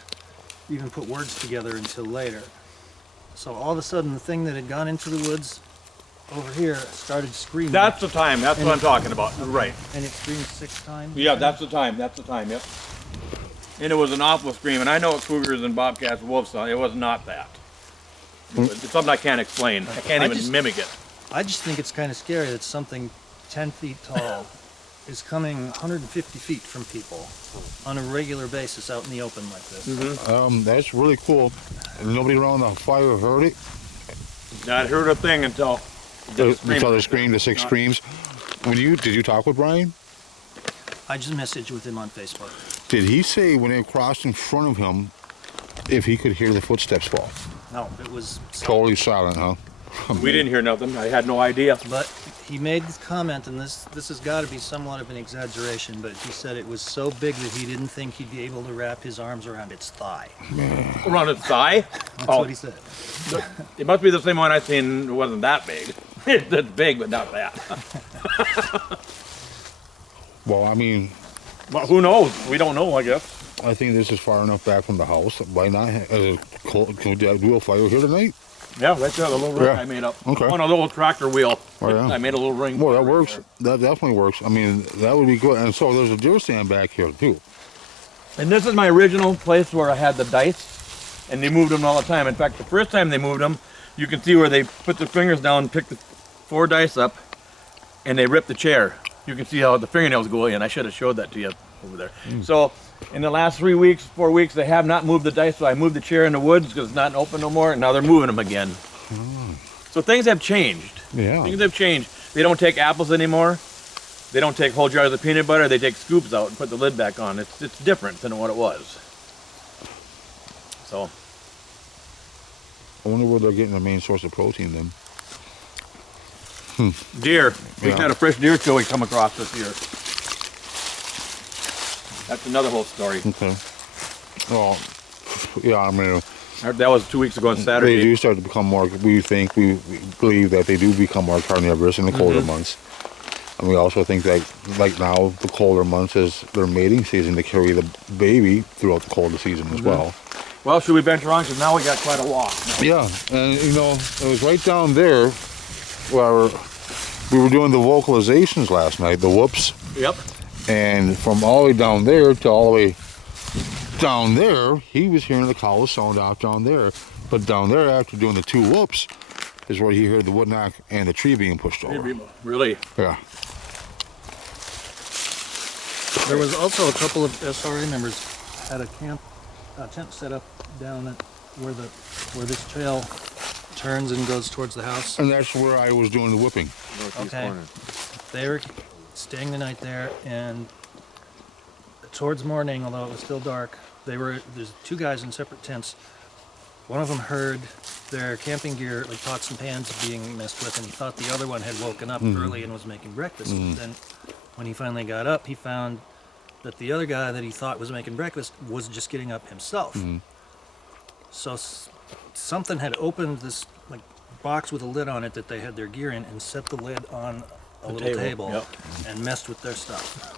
even put words together until later. So all of a sudden, the thing that had gone into the woods over here started screaming. That's the time. That's what I'm talking about. Right. And it screamed 6 times. Yeah, that's the time. That's the time, yep. And it was an awful scream. And I know what cougars and bobcats, wolves sound. It was not that. It's something I can't explain. I can't even mimic it. I just think it's kind of scary that something 10 feet tall is coming 150 feet from people on a regular basis out in the open like this. That's really cool. Nobody around the fire heard it. Not heard a thing until Until they screamed the 6 screams. Did you talk with Brian? I just messaged with him on Facebook. Did he say when it crossed in front of him if he could hear the footsteps fall? No, it was... Totally silent, huh? We didn't hear nothing. I had no idea. But he made this comment, and this has got to be somewhat of an exaggeration, but he said it was so big that he didn't think he'd be able to wrap his arms around its thigh. Around its thigh? That's what he said. It must be the same one I seen. It wasn't that big. It's big, but not that. Well, I mean, Well, who knows? We don't know, I guess. I think this is far enough back from the house. Why not? Can we do a fire here tonight? Yeah, right there, the little ring Yeah. I made up. Okay. On a little tractor wheel. Oh, yeah. I made a little ring. Well, that works. That definitely works. I mean, that would be good. And so there's a deer stand back here, too. And this is my original place where I had the dice, and they moved them all the time. In fact, the first time they moved them, you can see where they put their fingers down, pick the 4 dice up, and they ripped the chair. You can see how the fingernails go in. I should have showed that to you over there. So in the last 3 weeks, 4 weeks, they have not moved the dice. So I moved the chair in the woods because it's not open no more. And now they're moving them again. So things have changed. Yeah. Things have changed. They don't take apples anymore. They don't take whole jars of peanut butter. They take scoops out and put the lid back on. It's different than what it was. So I wonder where they're getting the main source of protein then. deer. We Yeah. had a fresh deer kill we come across this year. That's another whole story. Okay. Well, yeah, I mean, That was 2 weeks ago on Saturday. they do start to become more, we believe that they do become more carnivorous in the colder months. And we also think that, like now, the colder months is their mating season to carry the baby throughout the colder season as well. Well, should we venture on? Because now we got quite a walk. Yeah, and you know, it was right down there where we were doing the vocalizations last night, the whoops. Yep. And from all the way down there to all the way down there, he was hearing the cows sound out down there. But down there, after doing the 2 whoops, is where he heard the wood knock and the tree being pushed over. Really? Yeah. There was also a couple of SRA members had a tent set up down at where this trail turns and goes towards the house. And that's where I was doing the whipping. Northeast Okay. corner. They were staying the night there, and towards morning, although it was still dark, there's 2 guys in separate tents. One of them heard their camping gear, like pots and pans, being messed with, and he thought the other one had woken up early and was making breakfast. Then when he finally got up, he found that the other guy that he thought was making breakfast was just getting up himself. So something had opened this like box with a lid on it that they had their gear in and set the lid on a little table yep. and messed with their stuff.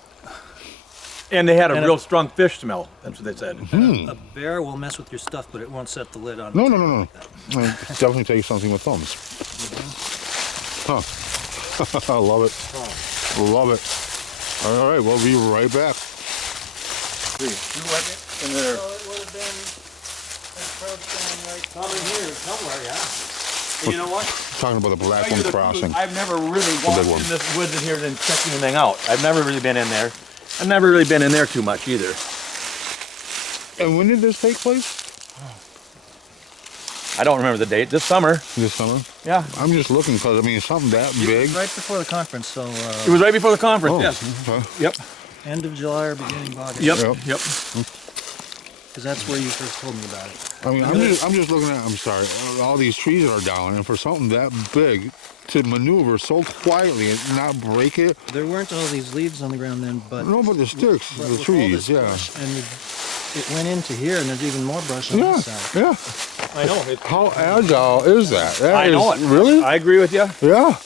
And they had a And real strong fish smell. That's what they said. A bear will mess with your stuff, but it won't set the lid on. No, the no, table no, no. like that. It definitely takes something with thumbs. Huh. I love it. Love it. All right, we'll be right back. In there. So it would have been approached down right Probably here somewhere, yeah. And you know what? Talking about the Tell you Blackland the Crossing. truth, I've never really big walked one. in this woods in here and checked anything out. I've never really been in there. I've never really been in there too much either. And when did this take place? I don't remember the date. This summer. This summer? Yeah. I'm just looking because, I mean, something that big. right before the conference, so It was right before the conference. Oh, Yes. okay. Yep. end of July or beginning of August. Yep. Yep. Yep. Because that's where you first told me about it. I mean, I'm just looking at, I'm sorry, all these trees that are down, and for something that big to maneuver so quietly and not break it. There weren't all these leaves on the ground then, but No, but the sticks, but the with all trees, this yeah. brush, and it went into here, and there's even more brush on Yeah, this side. yeah. I know. How agile is that? That I know is- it. Really? I agree with you. Yeah.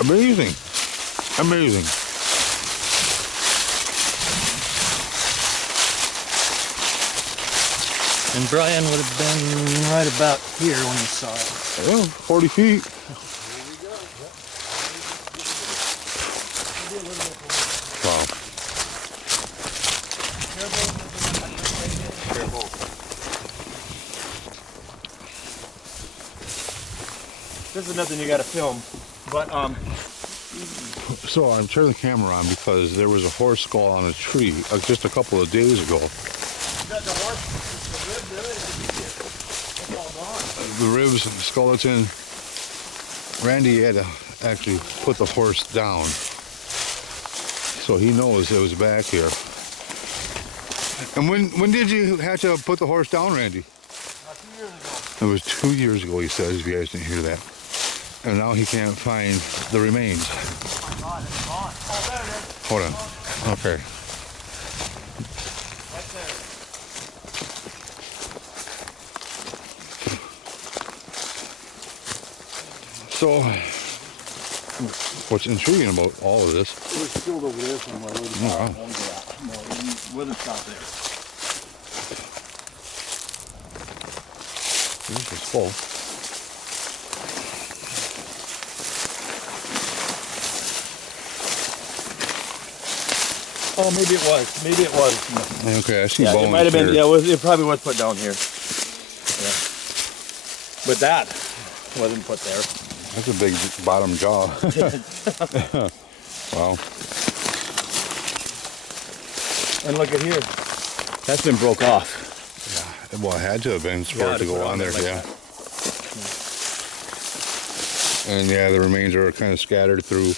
Amazing. Amazing. And Brian would have been right about here when he saw it. Yeah, 40 feet. Wow. This is nothing you got to film, but So I'm turning the camera on because there was a horse skull on a tree just a couple of days ago. The ribs and the skeleton. Randy had to actually put the horse down, so he knows it was back here. And when did you have to put the horse down, Randy? 2 years ago. It was 2 years ago, he says, if you guys didn't hear that. And now he can't find the remains. Oh my God, it's gone. Oh, there it is. Hold on. Okay. Right there. So, what's intriguing about all of this? It was killed over there somewhere. Oh, wow. Wasn't stop there. This is full. Oh, maybe it was. Maybe it was. Okay, I see Yeah, bones it might have been. here. Yeah, it probably was put down here. Yeah. But that wasn't put there. That's a big bottom jaw. Wow. And look at here. That's been broke off. Yeah. Well, it had to have been for Yeah, it to to put go on on there, like yeah. that. And yeah, the remains are kind of scattered through.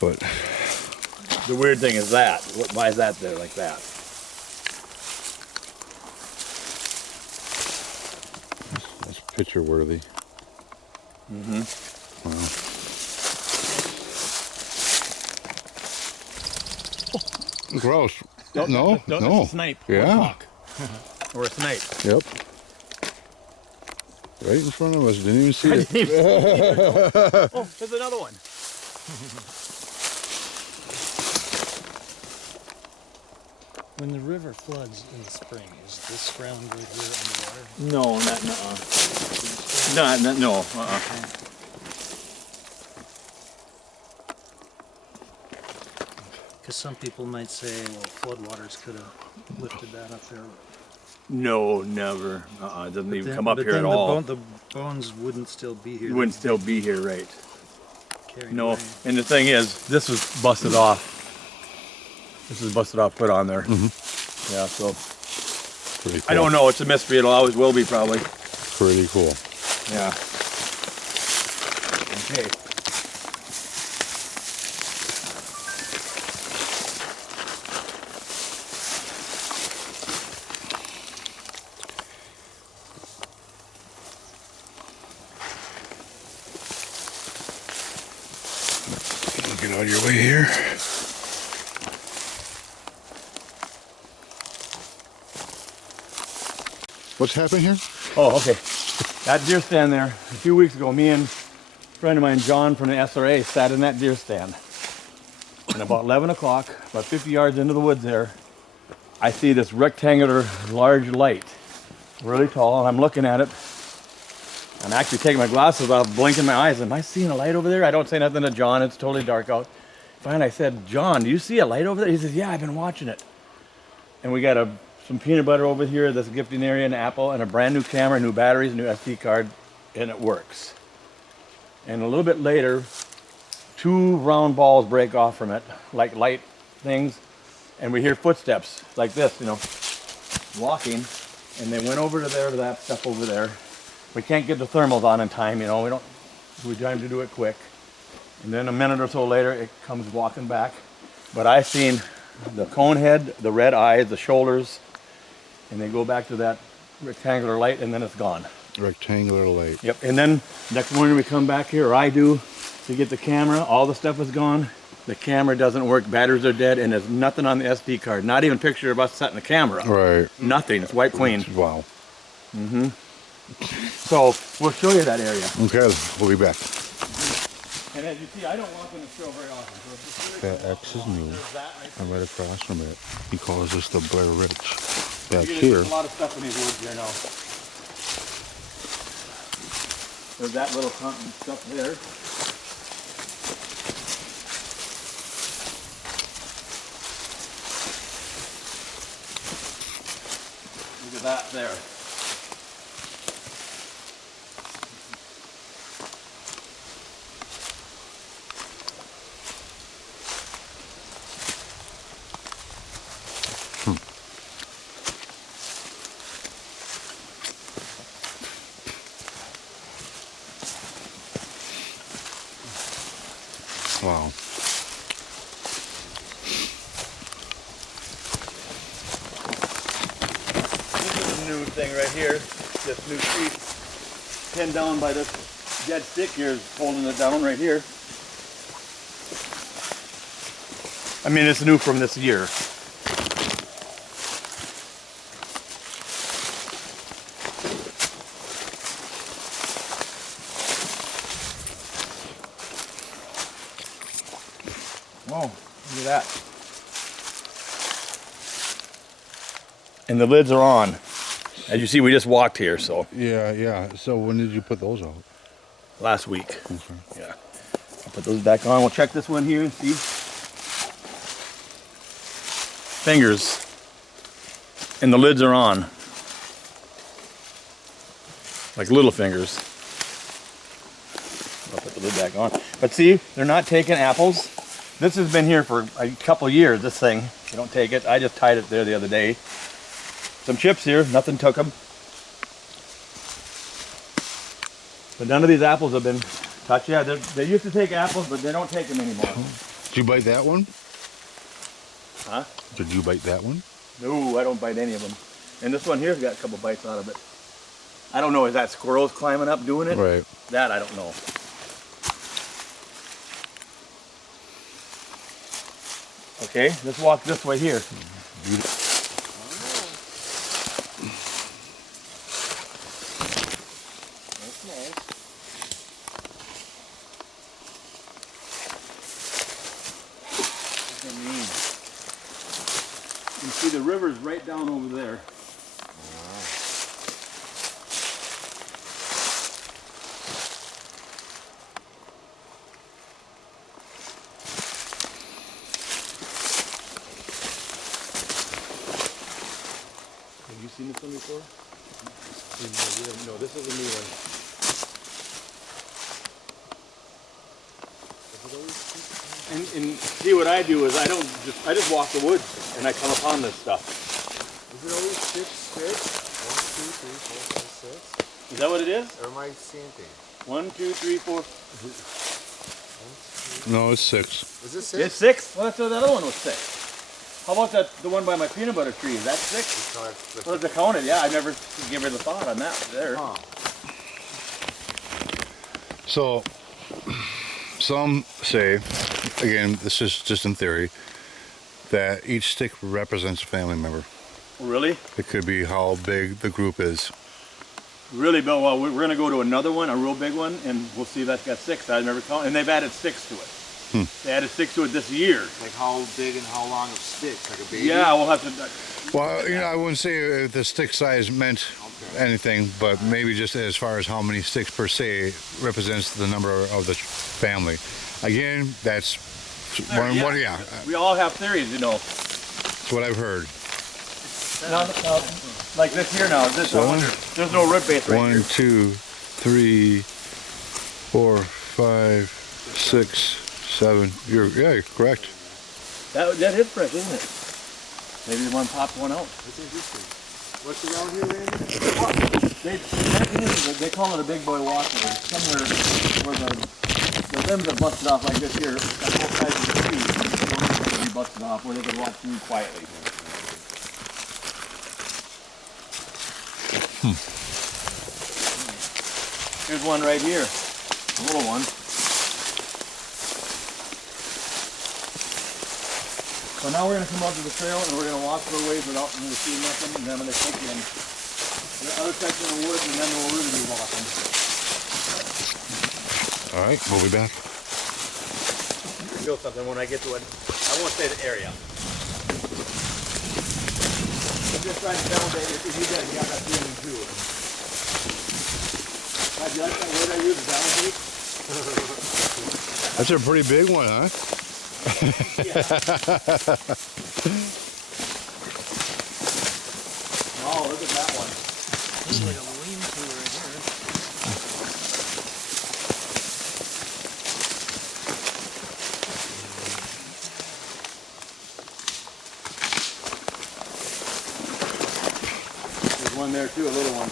But The weird thing is that. Why is that there like that? that's picture worthy. Mm-hmm. Wow. Gross. No, That's no. a snipe. Yeah. Or a hawk. Or a snipe. Yep. Right in front of us. Didn't even see it. Oh, there's another one. When the river floods in the spring, is this ground right here underwater? No, not no. Because some people might say, well, floodwaters could have lifted that up there. No, never. It doesn't even come up But here at then all. the bones wouldn't still be here. It wouldn't still be here, right? Carried No. away. And the thing is, this was busted off. This is busted off, put on there. Yeah, so Pretty cool. I don't know. It's a mystery. It always will be, probably. Pretty cool. Yeah. Okay. Get out of your way here. What's happening here? Oh, okay. That deer stand there, a few weeks ago, me and a friend of mine, John from the SRA, sat in that deer stand. And about 11 o'clock, about 50 yards into the woods there, I see this rectangular large light, really tall, and I'm looking at it. I'm actually taking my glasses off, blinking my eyes. Am I seeing a light over there? I don't say nothing to John, it's totally dark out. Finally I said, John, do you see a light over there? He says, yeah, I've been watching it. And we got some peanut butter over here, this gifting area, an apple, and a brand new camera, new batteries, new SD card, and it works. And a little bit later, 2 round balls break off from it, like light things, and we hear footsteps like this, you know, walking, and they went over to there, to that stuff over there. We can't get the thermals on in time, you know, we try to do it quick. And then a minute or so later, it comes walking back. But I seen the cone head, the red eyes, the shoulders, and they go back to that rectangular light, and then it's gone. Rectangular light. Yep, and then next morning we come back here, or I do, to get the camera. All the stuff is gone. The camera doesn't work, batteries are dead, and there's nothing on the SD card. Not even a picture of us setting the camera. Right. Nothing, it's wiped clean. Wow. So we'll show you that area. Okay, we'll be back. And as you see, I don't walk in the trail very often. So it's just really That X is new. there's that right And right across from it, he calls this the Blair Ridge. Back there. here, There's a lot of stuff in these woods here now. There's that little clump and stuff there. Look at that there. wow. This is a new thing right here. This new tree pinned down by this dead stick here is holding it down right here. I mean, it's new from this year. Whoa, look at that. And the lids are on. As you see, we just walked here, so Yeah. So when did you put those out? last week. Okay. Yeah. I'll put those back on. We'll check this one here and see. Fingers. And the lids are on. Like little fingers. I'll put the lid back on. But see, they're not taking apples. This has been here for a couple years, this thing. They don't take it. I just tied it there the other day. Some chips here, nothing took them. But none of these apples have been touched. Yeah, they used to take apples, but they don't take them anymore. Did you bite that one? Huh? Did you bite that one? No, I don't bite any of them. And this one here's got a couple bites out of it. I don't know, is that squirrels climbing up doing it? Right. That I don't know. Okay, let's walk this way here. That's nice. What does that mean? You can see the river's right down over there. Have you seen this one before? No, this is a new one. And see what I do is I just walk the woods and I come upon this stuff. Is it always 6 sticks? 1, 2, 3, 4, 5, 6? Is that what it is? Or am I seeing things? 1, 2, 3, 4. No, it's 6. Is it 6? It's 6? Well, that's the other one was 6. How about the one by my peanut butter tree? Is that 6? Well, it's counted. Yeah, I never give her the thought on that there. Huh. So, some say, again, this is just in theory, that each stick represents a family member. Really? It could be how big the group is. Really, but well, we're gonna go to another one, a real big one, and we'll see if that's got 6. I never counted, and they've added 6 to it. They added 6 to it this year. Like how big and how long of sticks? Like a baby? Yeah, we'll have to. Well, you know, I wouldn't say if the stick size meant anything, but maybe just as far as how many sticks per se represents the number of the family. Again, that's one, yeah, We all have theories, you know. that's what I've heard. Like this here now. This, I wonder, there's no rib base right 1, here. 2, 3, 4, 5, 6, 7. You're correct. That is fresh, isn't it? Maybe the one popped one out. That's interesting. What's around here, Randy? They call it a big boy walkway. Somewhere where the limbs are busted off like this here, on both sides of the tree, don't be busted off where they can walk through quietly. Here's one right here, a little one. So now we're going to come out to the trail and we're going to walk for a ways without really seeing nothing, and then I'm going to take in the other section of the woods, and then we'll really be walking. All right, we'll be back. Feel something when I get to it. I won't say the area. I'm just trying to validate if you guys got that feeling too. Do you like that word I use, validate? That's a pretty big one, huh? Oh, look at that one. This is like a lean-to right here. There's one there too, a little one.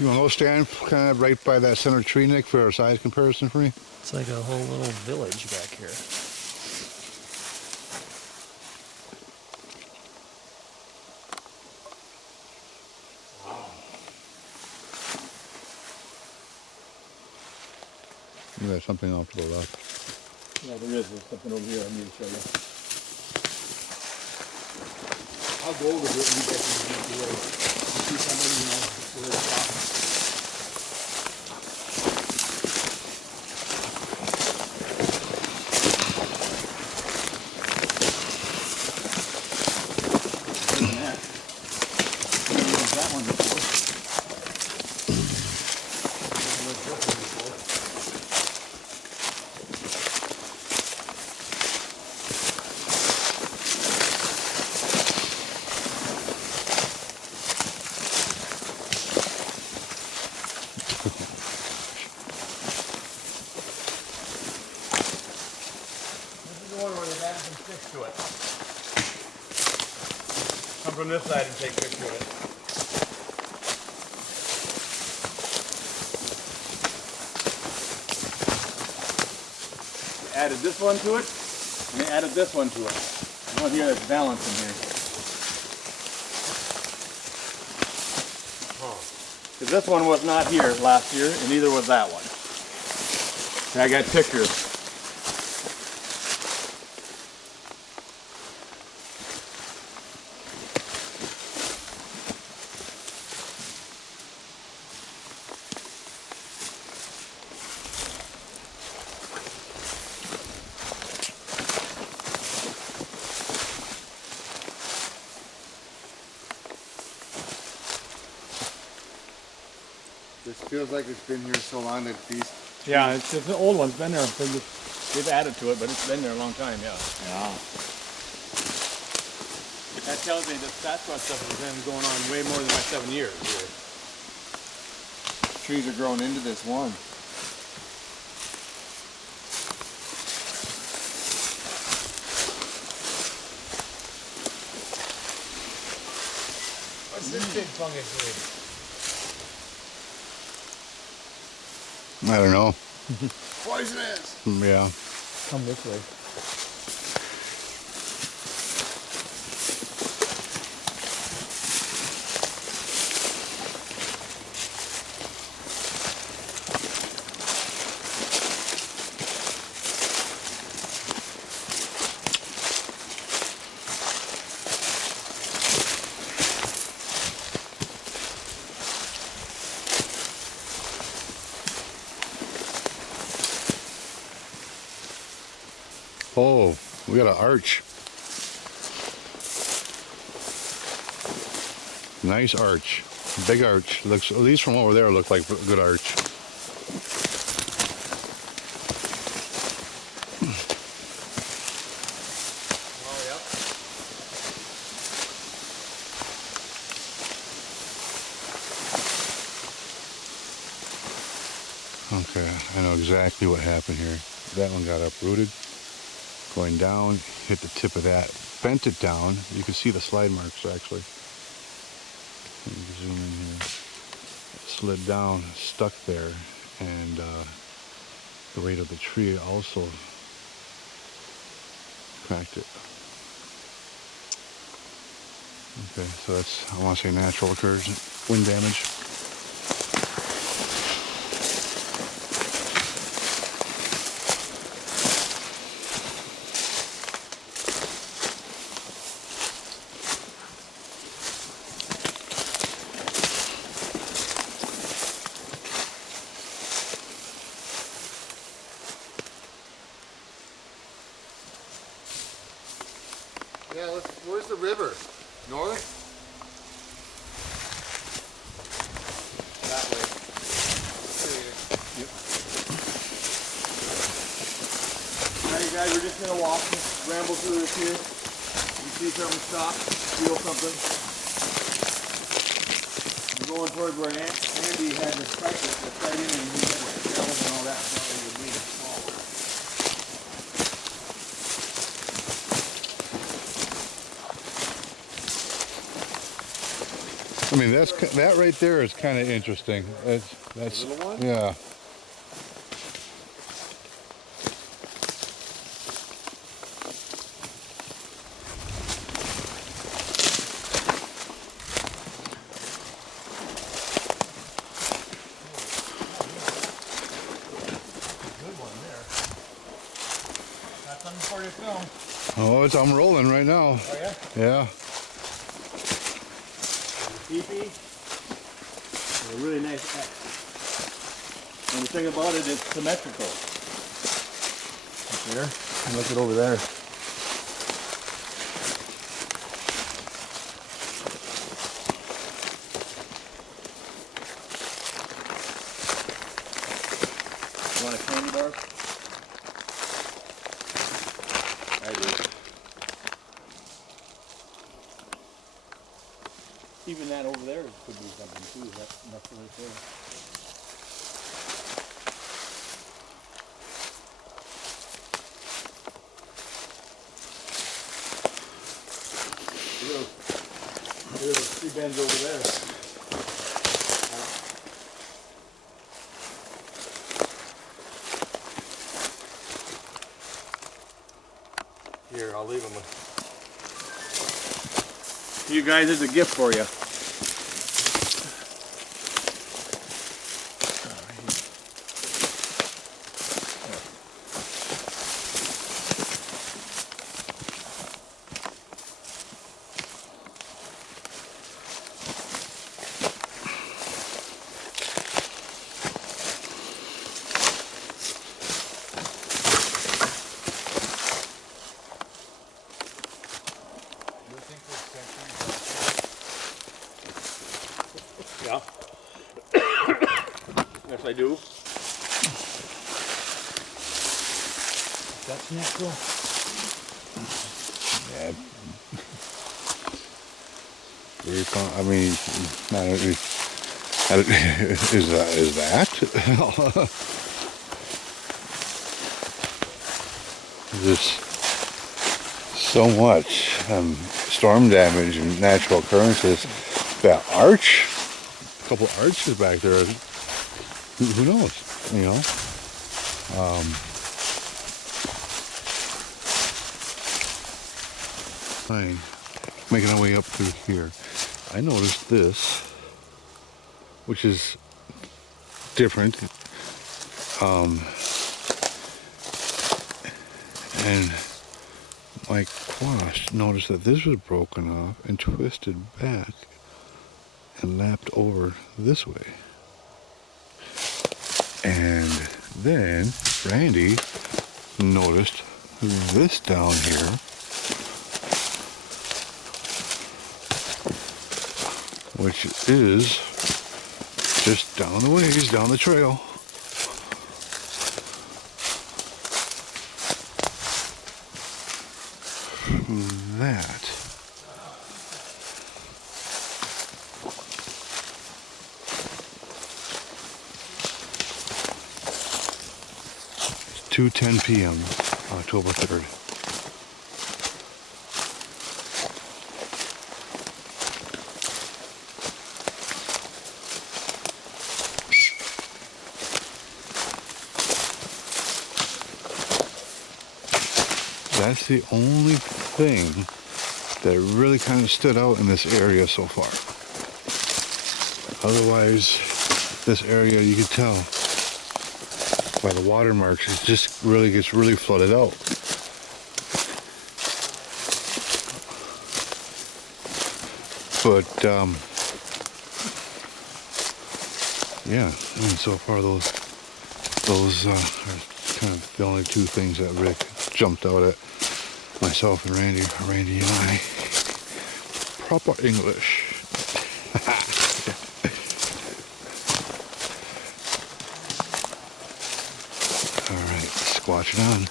You want to stand kind of right by that center tree, Nick, for a size comparison for me? It's like a whole little village back here. There's something off to the left. Yeah, there is. There's something over here I need to show you. How gold is it when you get to the way? You see something, you know, where it's off. That one before. To it. Come from this side and take a picture of it. They added this one to it, and they added this one to it. There's one here that's balanced in here. Because this one was not here last year, and neither was that one. And I got pictures. This feels like it's been here so long that these... Yeah, it's an old one's been there. They've added to it, but it's been there a long time, yeah. Yeah. That tells me that Sasquatch stuff has been going on way more than my 7 years here. Trees are growing into this one. What's this big fungus doing? I don't know. Poisonous! Yeah. Come this way. Oh, we got an arch. Nice arch. Big arch. Looks, at least from over there, looked like a good arch. Okay, I know exactly what happened here. That one got uprooted. Going down, hit the tip of that, bent it down. You can see the slide marks actually. Let me zoom in here. It slid down, stuck there, and the weight of the tree also cracked it. Okay, so that's, I want to say natural occurs, wind damage. Yeah, where's the river? North? That way. Yep. Alright guys, we're just gonna walk, ramble through this here. You see something stop, feel something. We're going towards where Andy had the pipe that's right in and he had the shells and all that. So it would be small. I mean, that right there is kind of interesting. That's The little one? yeah. Good one there. Got something for you to film. Oh, I'm rolling right now. Oh yeah? Yeah. Teepee. A really nice X. And the thing about it is symmetrical. There. And look at over there. You want a candy bar? I do. Even that over there could be something too. That's right there. There's 3 bends over there. Here, I'll leave them. You guys, it's a gift for you. Yeah. Yes, I do. That's natural. Yeah. I mean, is that? There's so much storm damage and natural occurrences. That arch, a couple arches back there. Who knows? You know. Fine. Making our way up through here. I noticed this, which is different. And my quash noticed that this was broken off and twisted back and lapped over this way. And then Randy noticed this down here, which is just down the ways, down the trail. That. It's 2:10 p.m. October 3rd. That's the only thing that really kind of stood out in this area so far. Otherwise, this area, you can tell by the watermarks, it just really gets really flooded out. But yeah, I mean, so far those are kind of the only two things that really jumped out at myself and Randy and I. Proper English. Alright, squatch it on.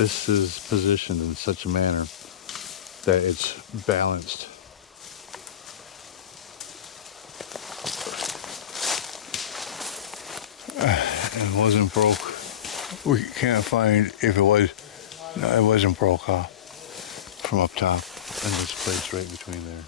This is positioned in such a manner that it's balanced. It wasn't broke. We can't find if it was. No, it wasn't broke off from up top. And this place right between there.